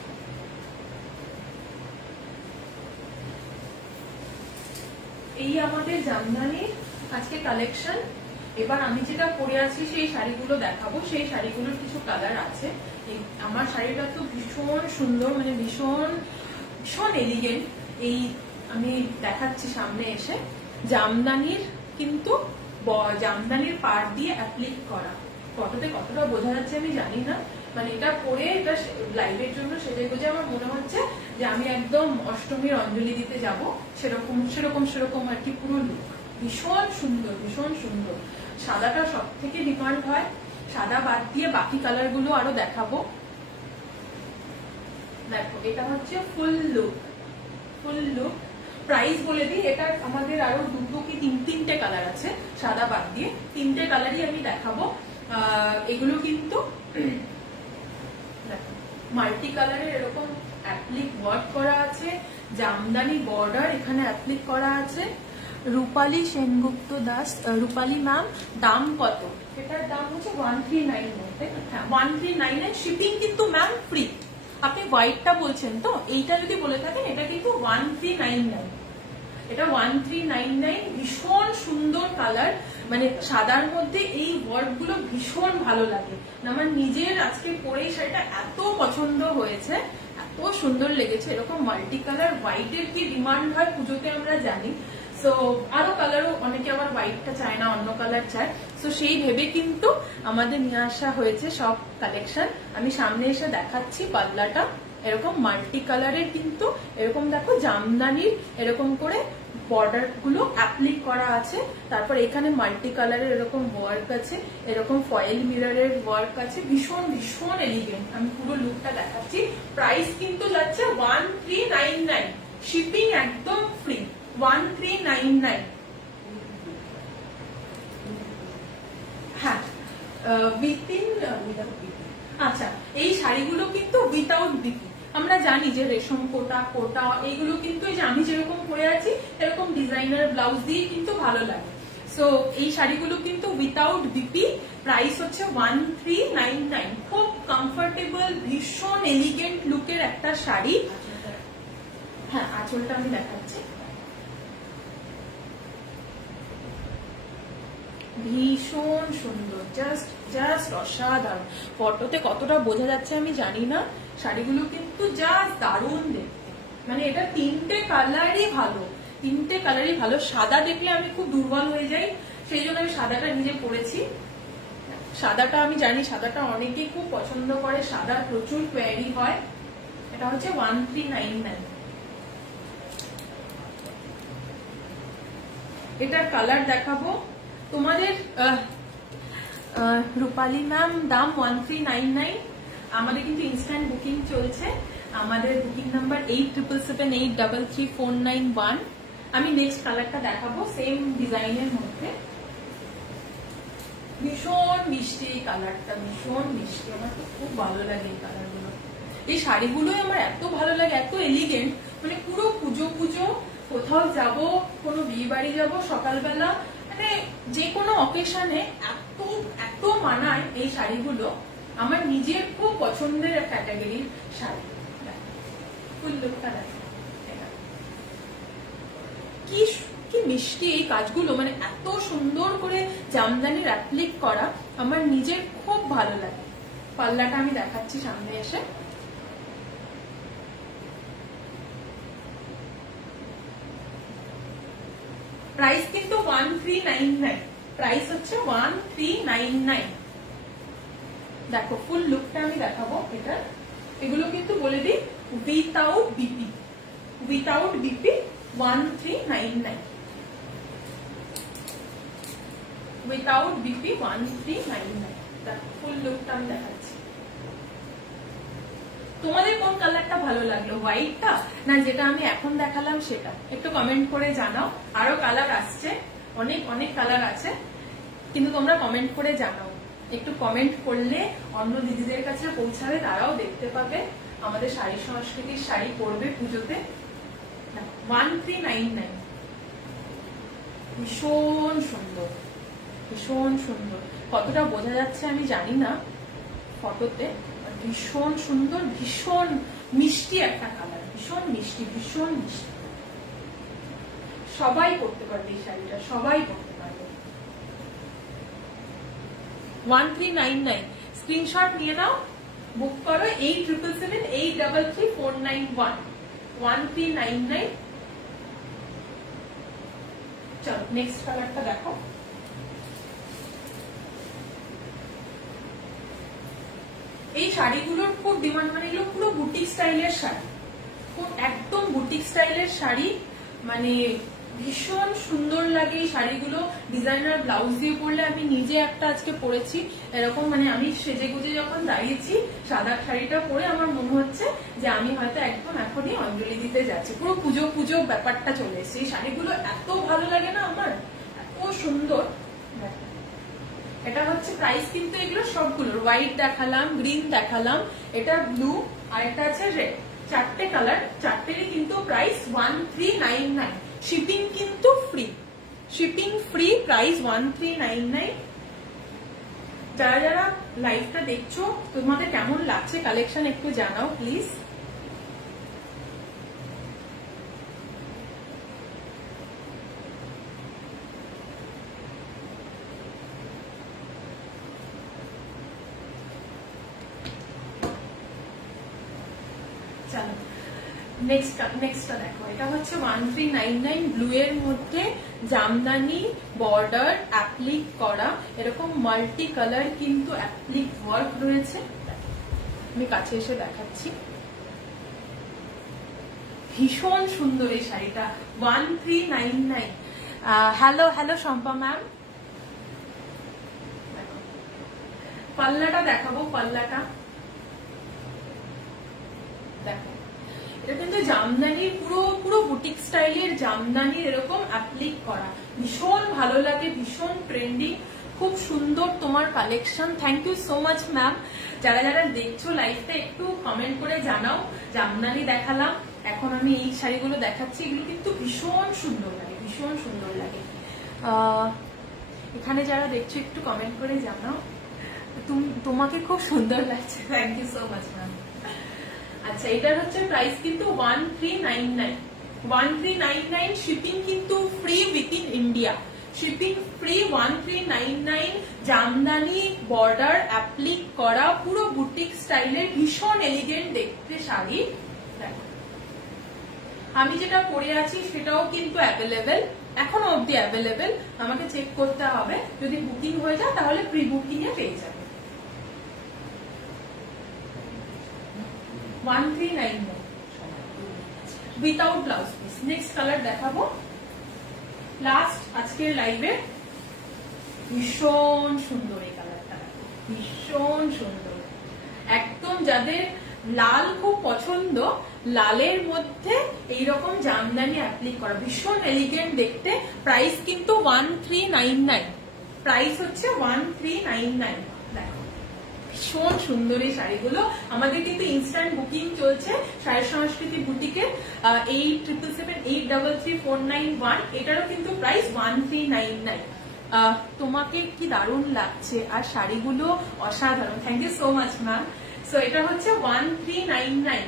এই আমাদের জামদানির আজকে কালেকশন। এবার আমি যেটা পরে আছি সেই শাড়িগুলো দেখাবো। সেই শাড়িগুলোর কিছু কালার আছে। আমার শাড়িটা তো ভীষণ সুন্দর, মানে ভীষণ ভীষণ এলিগেন্ট। এই আমি দেখাচ্ছি সামনে এসে। জামদানির কিন্তু জামদানির পাড় দিয়ে অ্যাপ্লিক করা। ফটোতে কতটা বোঝা যাচ্ছে আমি জানি না, মানে এটা পরে এটা লাইভের জন্য সেটাই বুঝে আমার মনে হচ্ছে যে আমি একদম অষ্টমীর অঞ্জলি দিতে যাব, সেরকম সেরকম সেরকম আর কি পুরো লুক। ভীষণ সুন্দর, ভীষণ সুন্দর। সাদাটা সব থেকে ডিমান্ড হয়, সাদা বাদ দিয়ে বাকি কালার গুলো আরো দেখাবো। দেখো এটা হচ্ছে ফুল লুক, ফুল লুক। প্রাইস বলে দিই, এটা আমাদের আরো দুটো কি তিনটে কালার আছে, সাদা বাদ দিয়ে তিনটে কালারই আমি দেখাবো। এগুলো কিন্তু মাল্টি কালারের এরকম অ্যাপ্লিক ওয়ার্ক করা আছে, জামদানি বর্ডার এখানে অ্যাপ্লিক করা আছে। রূপালী সেনগুপ্ত দাস, রূপালী ম্যাম, দাম কত? এটার দাম হচ্ছে 1399। হ্যাঁ 1399। শিপিং কিন্তু ম্যাম ফ্রি। আপনি হোয়াইটটা বলছেন তো, এইটা যদি বলে থাকেন এটা কিন্তু 1399। এটা 1399। ভীষণ সুন্দর কালার, মানে সাদার মধ্যে এই ওয়ার্ক গুলো ভীষণ ভালো লাগে। আমার নিজের আজকে পরেই শাড়িটা এত পছন্দ হয়েছে, এত সুন্দর লেগেছে। এরকম মাল্টি কালার হোয়াইটের কি ডিমান্ড হয় পুজোতে আমরা জানি। সো আরো কালারও অনেকে আবার হোয়াইটটা চায় না, অন্য কালার চায়। সো সেই ভেবে কিন্তু আমাদের নিয়ে আসা হয়েছে সব কালেকশন। আমি সামনে এসে দেখাচ্ছি। পাল্লাটা এরকম মাল্টি কালারের, কিন্তু এরকম দেখো জামদানির এরকম করে বর্ডার গুলো অ্যাপ্লিক করা আছে। তারপর এখানে মাল্টি কালারের এরকম ওয়ার্ক আছে, এরকম ফয়েল মিররের ওয়ার্ক আছে। ভীষণ ভীষণ এলিগেন্ট। আমি পুরো লুকটা দেখাচ্ছি। প্রাইস কিন্তু যাচ্ছে 1399। শিপিং একদম ফ্রি, 1399। হ্যাঁ উইথিন। আচ্ছা, এই শাড়িগুলো কিন্তু উইথাউট বিপি। আমরা জানি যে রেশম কোটা কোটা এইগুলো কিন্তু এই যে আমি যেরকম পরে আছি এরকম ডিজাইনার ব্লাউজ দিয়ে কিন্তু ভালো লাগে। সো এই শাড়িগুলো কিন্তু উইথাউট বিপি। প্রাইস হচ্ছে 1399। খুব কমফোর্টেবল, ভীষণ এলিগেন্ট লুকের একটা শাড়ি। হ্যাঁ আঁচলটা আমি দেখাচ্ছি। ভীষণ সুন্দর, জাস্ট জাস্ট অসাধারণ। ফটোতে কতটা বোঝা যাচ্ছে আমি জানি না, শাড়িগুলো কিন্তু জাস্ট দারুণ দেখতে। মানে এটা তিনটে কালারই ভালো, তিনটে কালারই ভালো। সাদা দেখলে আমি খুব দুর্বল হয়ে যাই, সেই জন্য আমি সাদাটা নিজে পরেছি। সাদাটা আমি জানি সাদাটা অনেকেই খুব পছন্দ করে, সাদা প্রচুর কোয়ারি হয়। এটা হচ্ছে 1399। এটার কালার দেখাবো তোমাদের। রূপালী ম্যাম, দাম 1399। আমাদের কিন্তু ইনস্ট্যান্ট বুকিং চলছে। আমাদের বুকিং নাম্বার 8778333491। আমি নেক্সট কালারটা দেখাবো সেম ডিজাইনের মধ্যে। ভীষণ মিষ্টি এই কালারটা, ভীষণ মিষ্টি। আমার তো খুব ভালো লাগে এই কালারগুলো। এই শাড়িগুলোই আমার এত ভালো লাগে, এত এলিগেন্ট। মানে পুরো পুজো পুজো, কোথাও যাব, কোনো বিয়ে বাড়ি যাবো সকালবেলা, মানে যে কোনো অকেশনে এত এত মানায় এই শাড়িগুলো। আমার নিজের খুব পছন্দের ক্যাটাগরির শাড়ি। ফুল লুকটা দেখো, কি কি মিষ্টি এই কাজগুলো, মানে এত সুন্দর করে জামদানির অ্যাপ্লিক করা আমার নিজের খুব ভালো লাগে। পাল্লাটা আমি দেখাচ্ছি সামনে এসে। প্রাইস কিন্তু 1399। প্রাইস হচ্ছে 1399। দেখো ফুল লুকটা আমি দেখাবো এটা। এগুলো কিন্তু বলে দিই without BP, without BP 1399, without BP 1399। ফুল লুকটা আমি দেখাচ্ছি। তোমাদের কোন কালারটা ভালো লাগলো, হোয়াইটটা না যেটা আমি এখন দেখালাম সেটা? একটু কমেন্ট করে জানাও। আরো কালার আসছে, অনেক অনেক কালার আছে, কিন্তু তোমরা কমেন্ট করে জানাও। একটু কমেন্ট করলে অন্য দিদিদের কাছে পৌঁছাবে, তারাও দেখতে পাবে আমাদের শাড়ি সংস্কৃতির শাড়ি পরবে পুজোতে। 1399, ভীষণ সুন্দর, ভীষণ সুন্দর। কতটা বোঝা যাচ্ছে আমি জানি না ফটোতে, ভীষণ সুন্দর, ভীষণ মিষ্টি একটা কালার, ভীষণ মিষ্টি, ভীষণ মিষ্টি। সবাই পরতে পারবে এই শাড়িটা, সবাই পরতে পারবে। 1399 স্ক্রিনশট নিয়ে নাও, বুক করো 8777833491 1399। চলো নেক্সট কালারটা দেখো। এই শাড়িগুলোর খুব ডিমান্ড, মানে এগুলো পুরো বুটিক স্টাইলের শাড়ি, খুব একদম বুটিক স্টাইলের শাড়ি, মানে ভীষণ সুন্দর লাগে এই শাড়িগুলো। ডিজাইনার ব্লাউজ দিয়ে পরলে, আমি নিজে একটা আজকে পরেছি এরকম, মানে আমি সেজে গুজে যখন দাঁড়িয়েছি সাদা শাড়িটা পরে আমার মনে হচ্ছে যে আমি হয়তো একদম এখনই অঞ্জলি দিতে যাচ্ছি, পুরো পুজো পুজো ব্যাপারটা চলে এসেছে। এই শাড়িগুলো এত ভালো লাগে না আমার, এত সুন্দর। এটা হচ্ছে প্রাইস কিন্তু এগুলো সবগুলোর, হোয়াইট দেখালাম, গ্রিন দেখালাম, এটা ব্লু, আর এটা আছে রেড, চারটে কালার, চারটেরই কিন্তু প্রাইস 1399। শিপিং কিন্তু ফ্রি, শিপিং ফ্রি, প্রাইস 1399। যারা যারা লাইভটা দেখছো তোমাদের কেমন লাগছে কালেকশন একটু জানাও প্লিজ। নেক্সটটা দেখো, এটা হচ্ছে 1399 ব্লু এর মধ্যে জামদানি বর্ডার অ্যাপ্লিক করা, এরকম মাল্টি কালার কিন্তু অ্যাপ্লিক ওয়ার্ক রয়েছে। আমি কাছে এসে দেখাচ্ছি, ভীষণ সুন্দর এই শাড়িটা 1399। হ্যালো হ্যালো শম্পা ম্যাম, পাল্লাটা দেখাবো, পাল্লাটা দেখো। এটা কিন্তু জামদানির পুরো পুরো বুটিক স্টাইলের জামদানির এরকম অ্যাপ্লিক করা, ভীষণ ভালো লাগে, ভীষণ ট্রেন্ডি, খুব সুন্দর তোমার collection. Thank you so much ma'am. যারা যারা দেখছো লাইভটা একটু কমেন্ট করে জানাও। জামদানি দেখালাম, এখন আমি এই শাড়িগুলো দেখাচ্ছি, এগুলো কিন্তু ভীষণ সুন্দর লাগে, ভীষণ সুন্দর লাগে। এখানে যারা দেখছো একটু কমেন্ট করে জানাও, তোমাকে খুব সুন্দর লাগছে। Thank you so much ma'am. আচ্ছা, এটার হচ্ছে প্রাইস কিন্তু 1399, 1399। শিপিং কিন্তু free within India, shipping free 1399। Jamdani border applique করা, পুরো বুটিক স্টাইলের ভীষণ এলিগেন্ট দেখতে শাড়ি। আমি যেটা পরে আছি সেটাও কিন্তু অ্যাভেলেবেল, এখনো অব্দি অ্যাভেলেবেল, আমাকে চেক করতে হবে, যদি বুকিং হয়ে যায় তাহলে প্রি বুকিং এ পেয়ে যাবে। 1399 without blouse piece. Next colour দেখাবো, লাস্ট আজকের লাইভে। ভীষণ সুন্দর এই কালারটা, ভীষণ সুন্দর, একদম যাদের লাল খুব পছন্দ, লালের মধ্যে এইরকম জামদানি অ্যাপ্লিক করা, ভীষণ এলিগেন্ট দেখতে। প্রাইস কিন্তু 1399, প্রাইস হচ্ছে 1399। দেখো ভীষণ সুন্দর এই শাড়িগুলো। আমাদের কিন্তু ইনস্ট্যান্ট বুকিং চলছে শাড়ি সংস্কৃতি বুটিকে, 8778333491। এটারও কিন্তু প্রাইস 1399। তোমাকে কি দারুণ লাগছে, আর শাড়িগুলো অসাধারণ। Thank you so much ma'am. So এটা হচ্ছে 1399,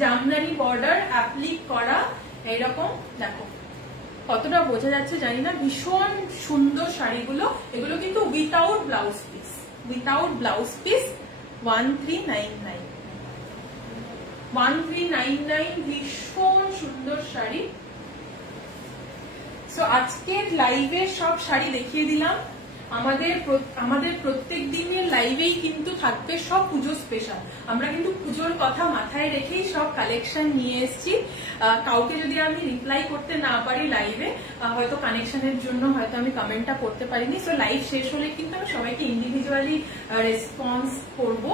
জামদানি বর্ডার অ্যাপ্লিক করা, এইরকম দেখো কতটা বোঝা যাচ্ছে জানি না, ভীষণ সুন্দর শাড়িগুলো। এগুলো কিন্তু without blouse piece, without blouse piece 1399, 1399, ভীষণ সুন্দর শাড়ি। সো আজকের লাইভে সব শাড়ি দেখিয়ে দিলাম। আমাদের প্রত্যেক দিনের লাইভেই কিন্তু থাকবে সব পুজো স্পেশাল। আমরা কিন্তু পুজোর কথা মাথায় রেখেই সব কালেকশন নিয়ে এসেছি। কাউকে যদি আমি রিপ্লাই করতে না পারি লাইভে, হয়তো কানেকশনের জন্য হয়তো আমি কমেন্টটা করতে পারিনি, সো লাইভ শেষ হলে কিন্তু আমি সবাইকে ইন্ডিভিজুয়ালি রেসপন্স করবো।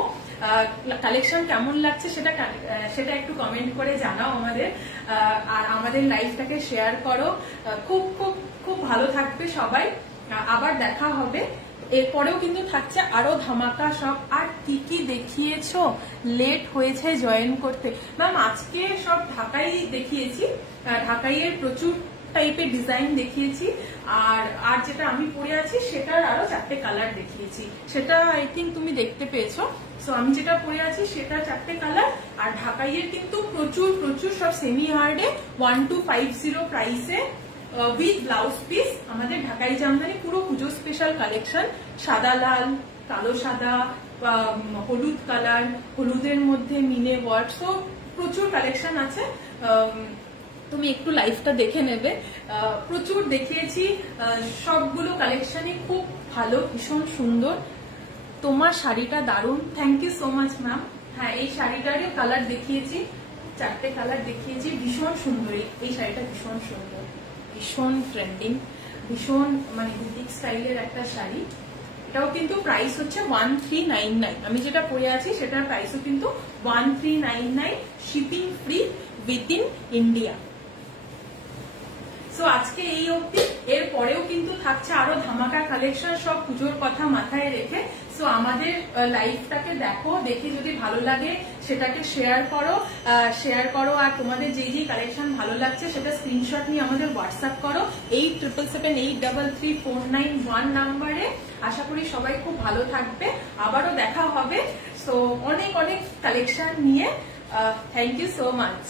কালেকশন কেমন লাগছে সেটা একটু কমেন্ট করে জানাও আমাদের, আর আমাদের লাইভটাকে শেয়ার করো। খুব খুব খুব ভালো থাকবে সবাই, আবার দেখা হবে। এরপরেও কিন্তু থাকছে আরো ধামাকা সব। আর কি কি দেখিয়েছো, লেট হয়েছে জয়েন করতে। ম্যাম আজকে সব ঢাকাই দেখিয়েছি, ঢাকাইয়ের প্রচুর টাইপের ডিজাইন দেখিয়েছি, আর যেটা আমি পরে আছি সেটার আরো 4টে কালার দেখিয়েছি, সেটা আই থিঙ্ক তুমি দেখতে পেয়েছো। সো আমি যেটা পরে আছি সেটা 4টে কালার। আর ঢাকাইয়ের কিন্তু প্রচুর প্রচুর সব সেমি হার্ডে 1250 প্রাইসে উইথ ব্লাউজ পিস। আমাদের ঢাকাই জামদানি পুরো পুজো স্পেশাল কালেকশন, সাদা লাল, কালো সাদা, হলুদ কালার, হলুদের মধ্যে মিনে ওয়ার্ক, সো প্রচুর কালেকশন আছে। তুমি একটু লাইভটা দেখে নেবে, প্রচুর দেখিয়েছি, সবগুলো কালেকশনই খুব ভালো, ভীষণ সুন্দর। তোমার শাড়িটা দারুণ, thank you so much ma'am. হ্যাঁ, এই শাড়িটারই কালার দেখিয়েছি, 4টে কালার দেখিয়েছি, ভীষণ সুন্দর। এই শাড়িটা ভীষণ সুন্দর, ভীষণ ট্রেন্ডিং, ভীষণ মানে বুটিক স্টাইলের একটা শাড়ি। এটাও কিন্তু প্রাইস হচ্ছে 1399। আমি যেটা পরে আছি সেটার প্রাইসও কিন্তু 1399, shipping free within India. So আজকে এই অবধি, এর পরেও কিন্তু থাকছে আরো ধামাকা কালেকশন, সব পুজোর কথা মাথায় রেখে। সো আমাদের লাইভটাকে দেখো, দেখে যদি ভালো লাগে সেটাকে শেয়ার করো, আর তোমাদের যেই কালেকশন ভালো লাগছে সেটা স্ক্রিনশট নিয়ে আমাদের হোয়াটসঅ্যাপ করো 8777833491 নাম্বারে। আশা করি সবাই খুব ভালো থাকবে, আবারও দেখা হবে। সো অনেক অনেক কালেকশন নিয়ে, থ্যাংক ইউ সো মাচ।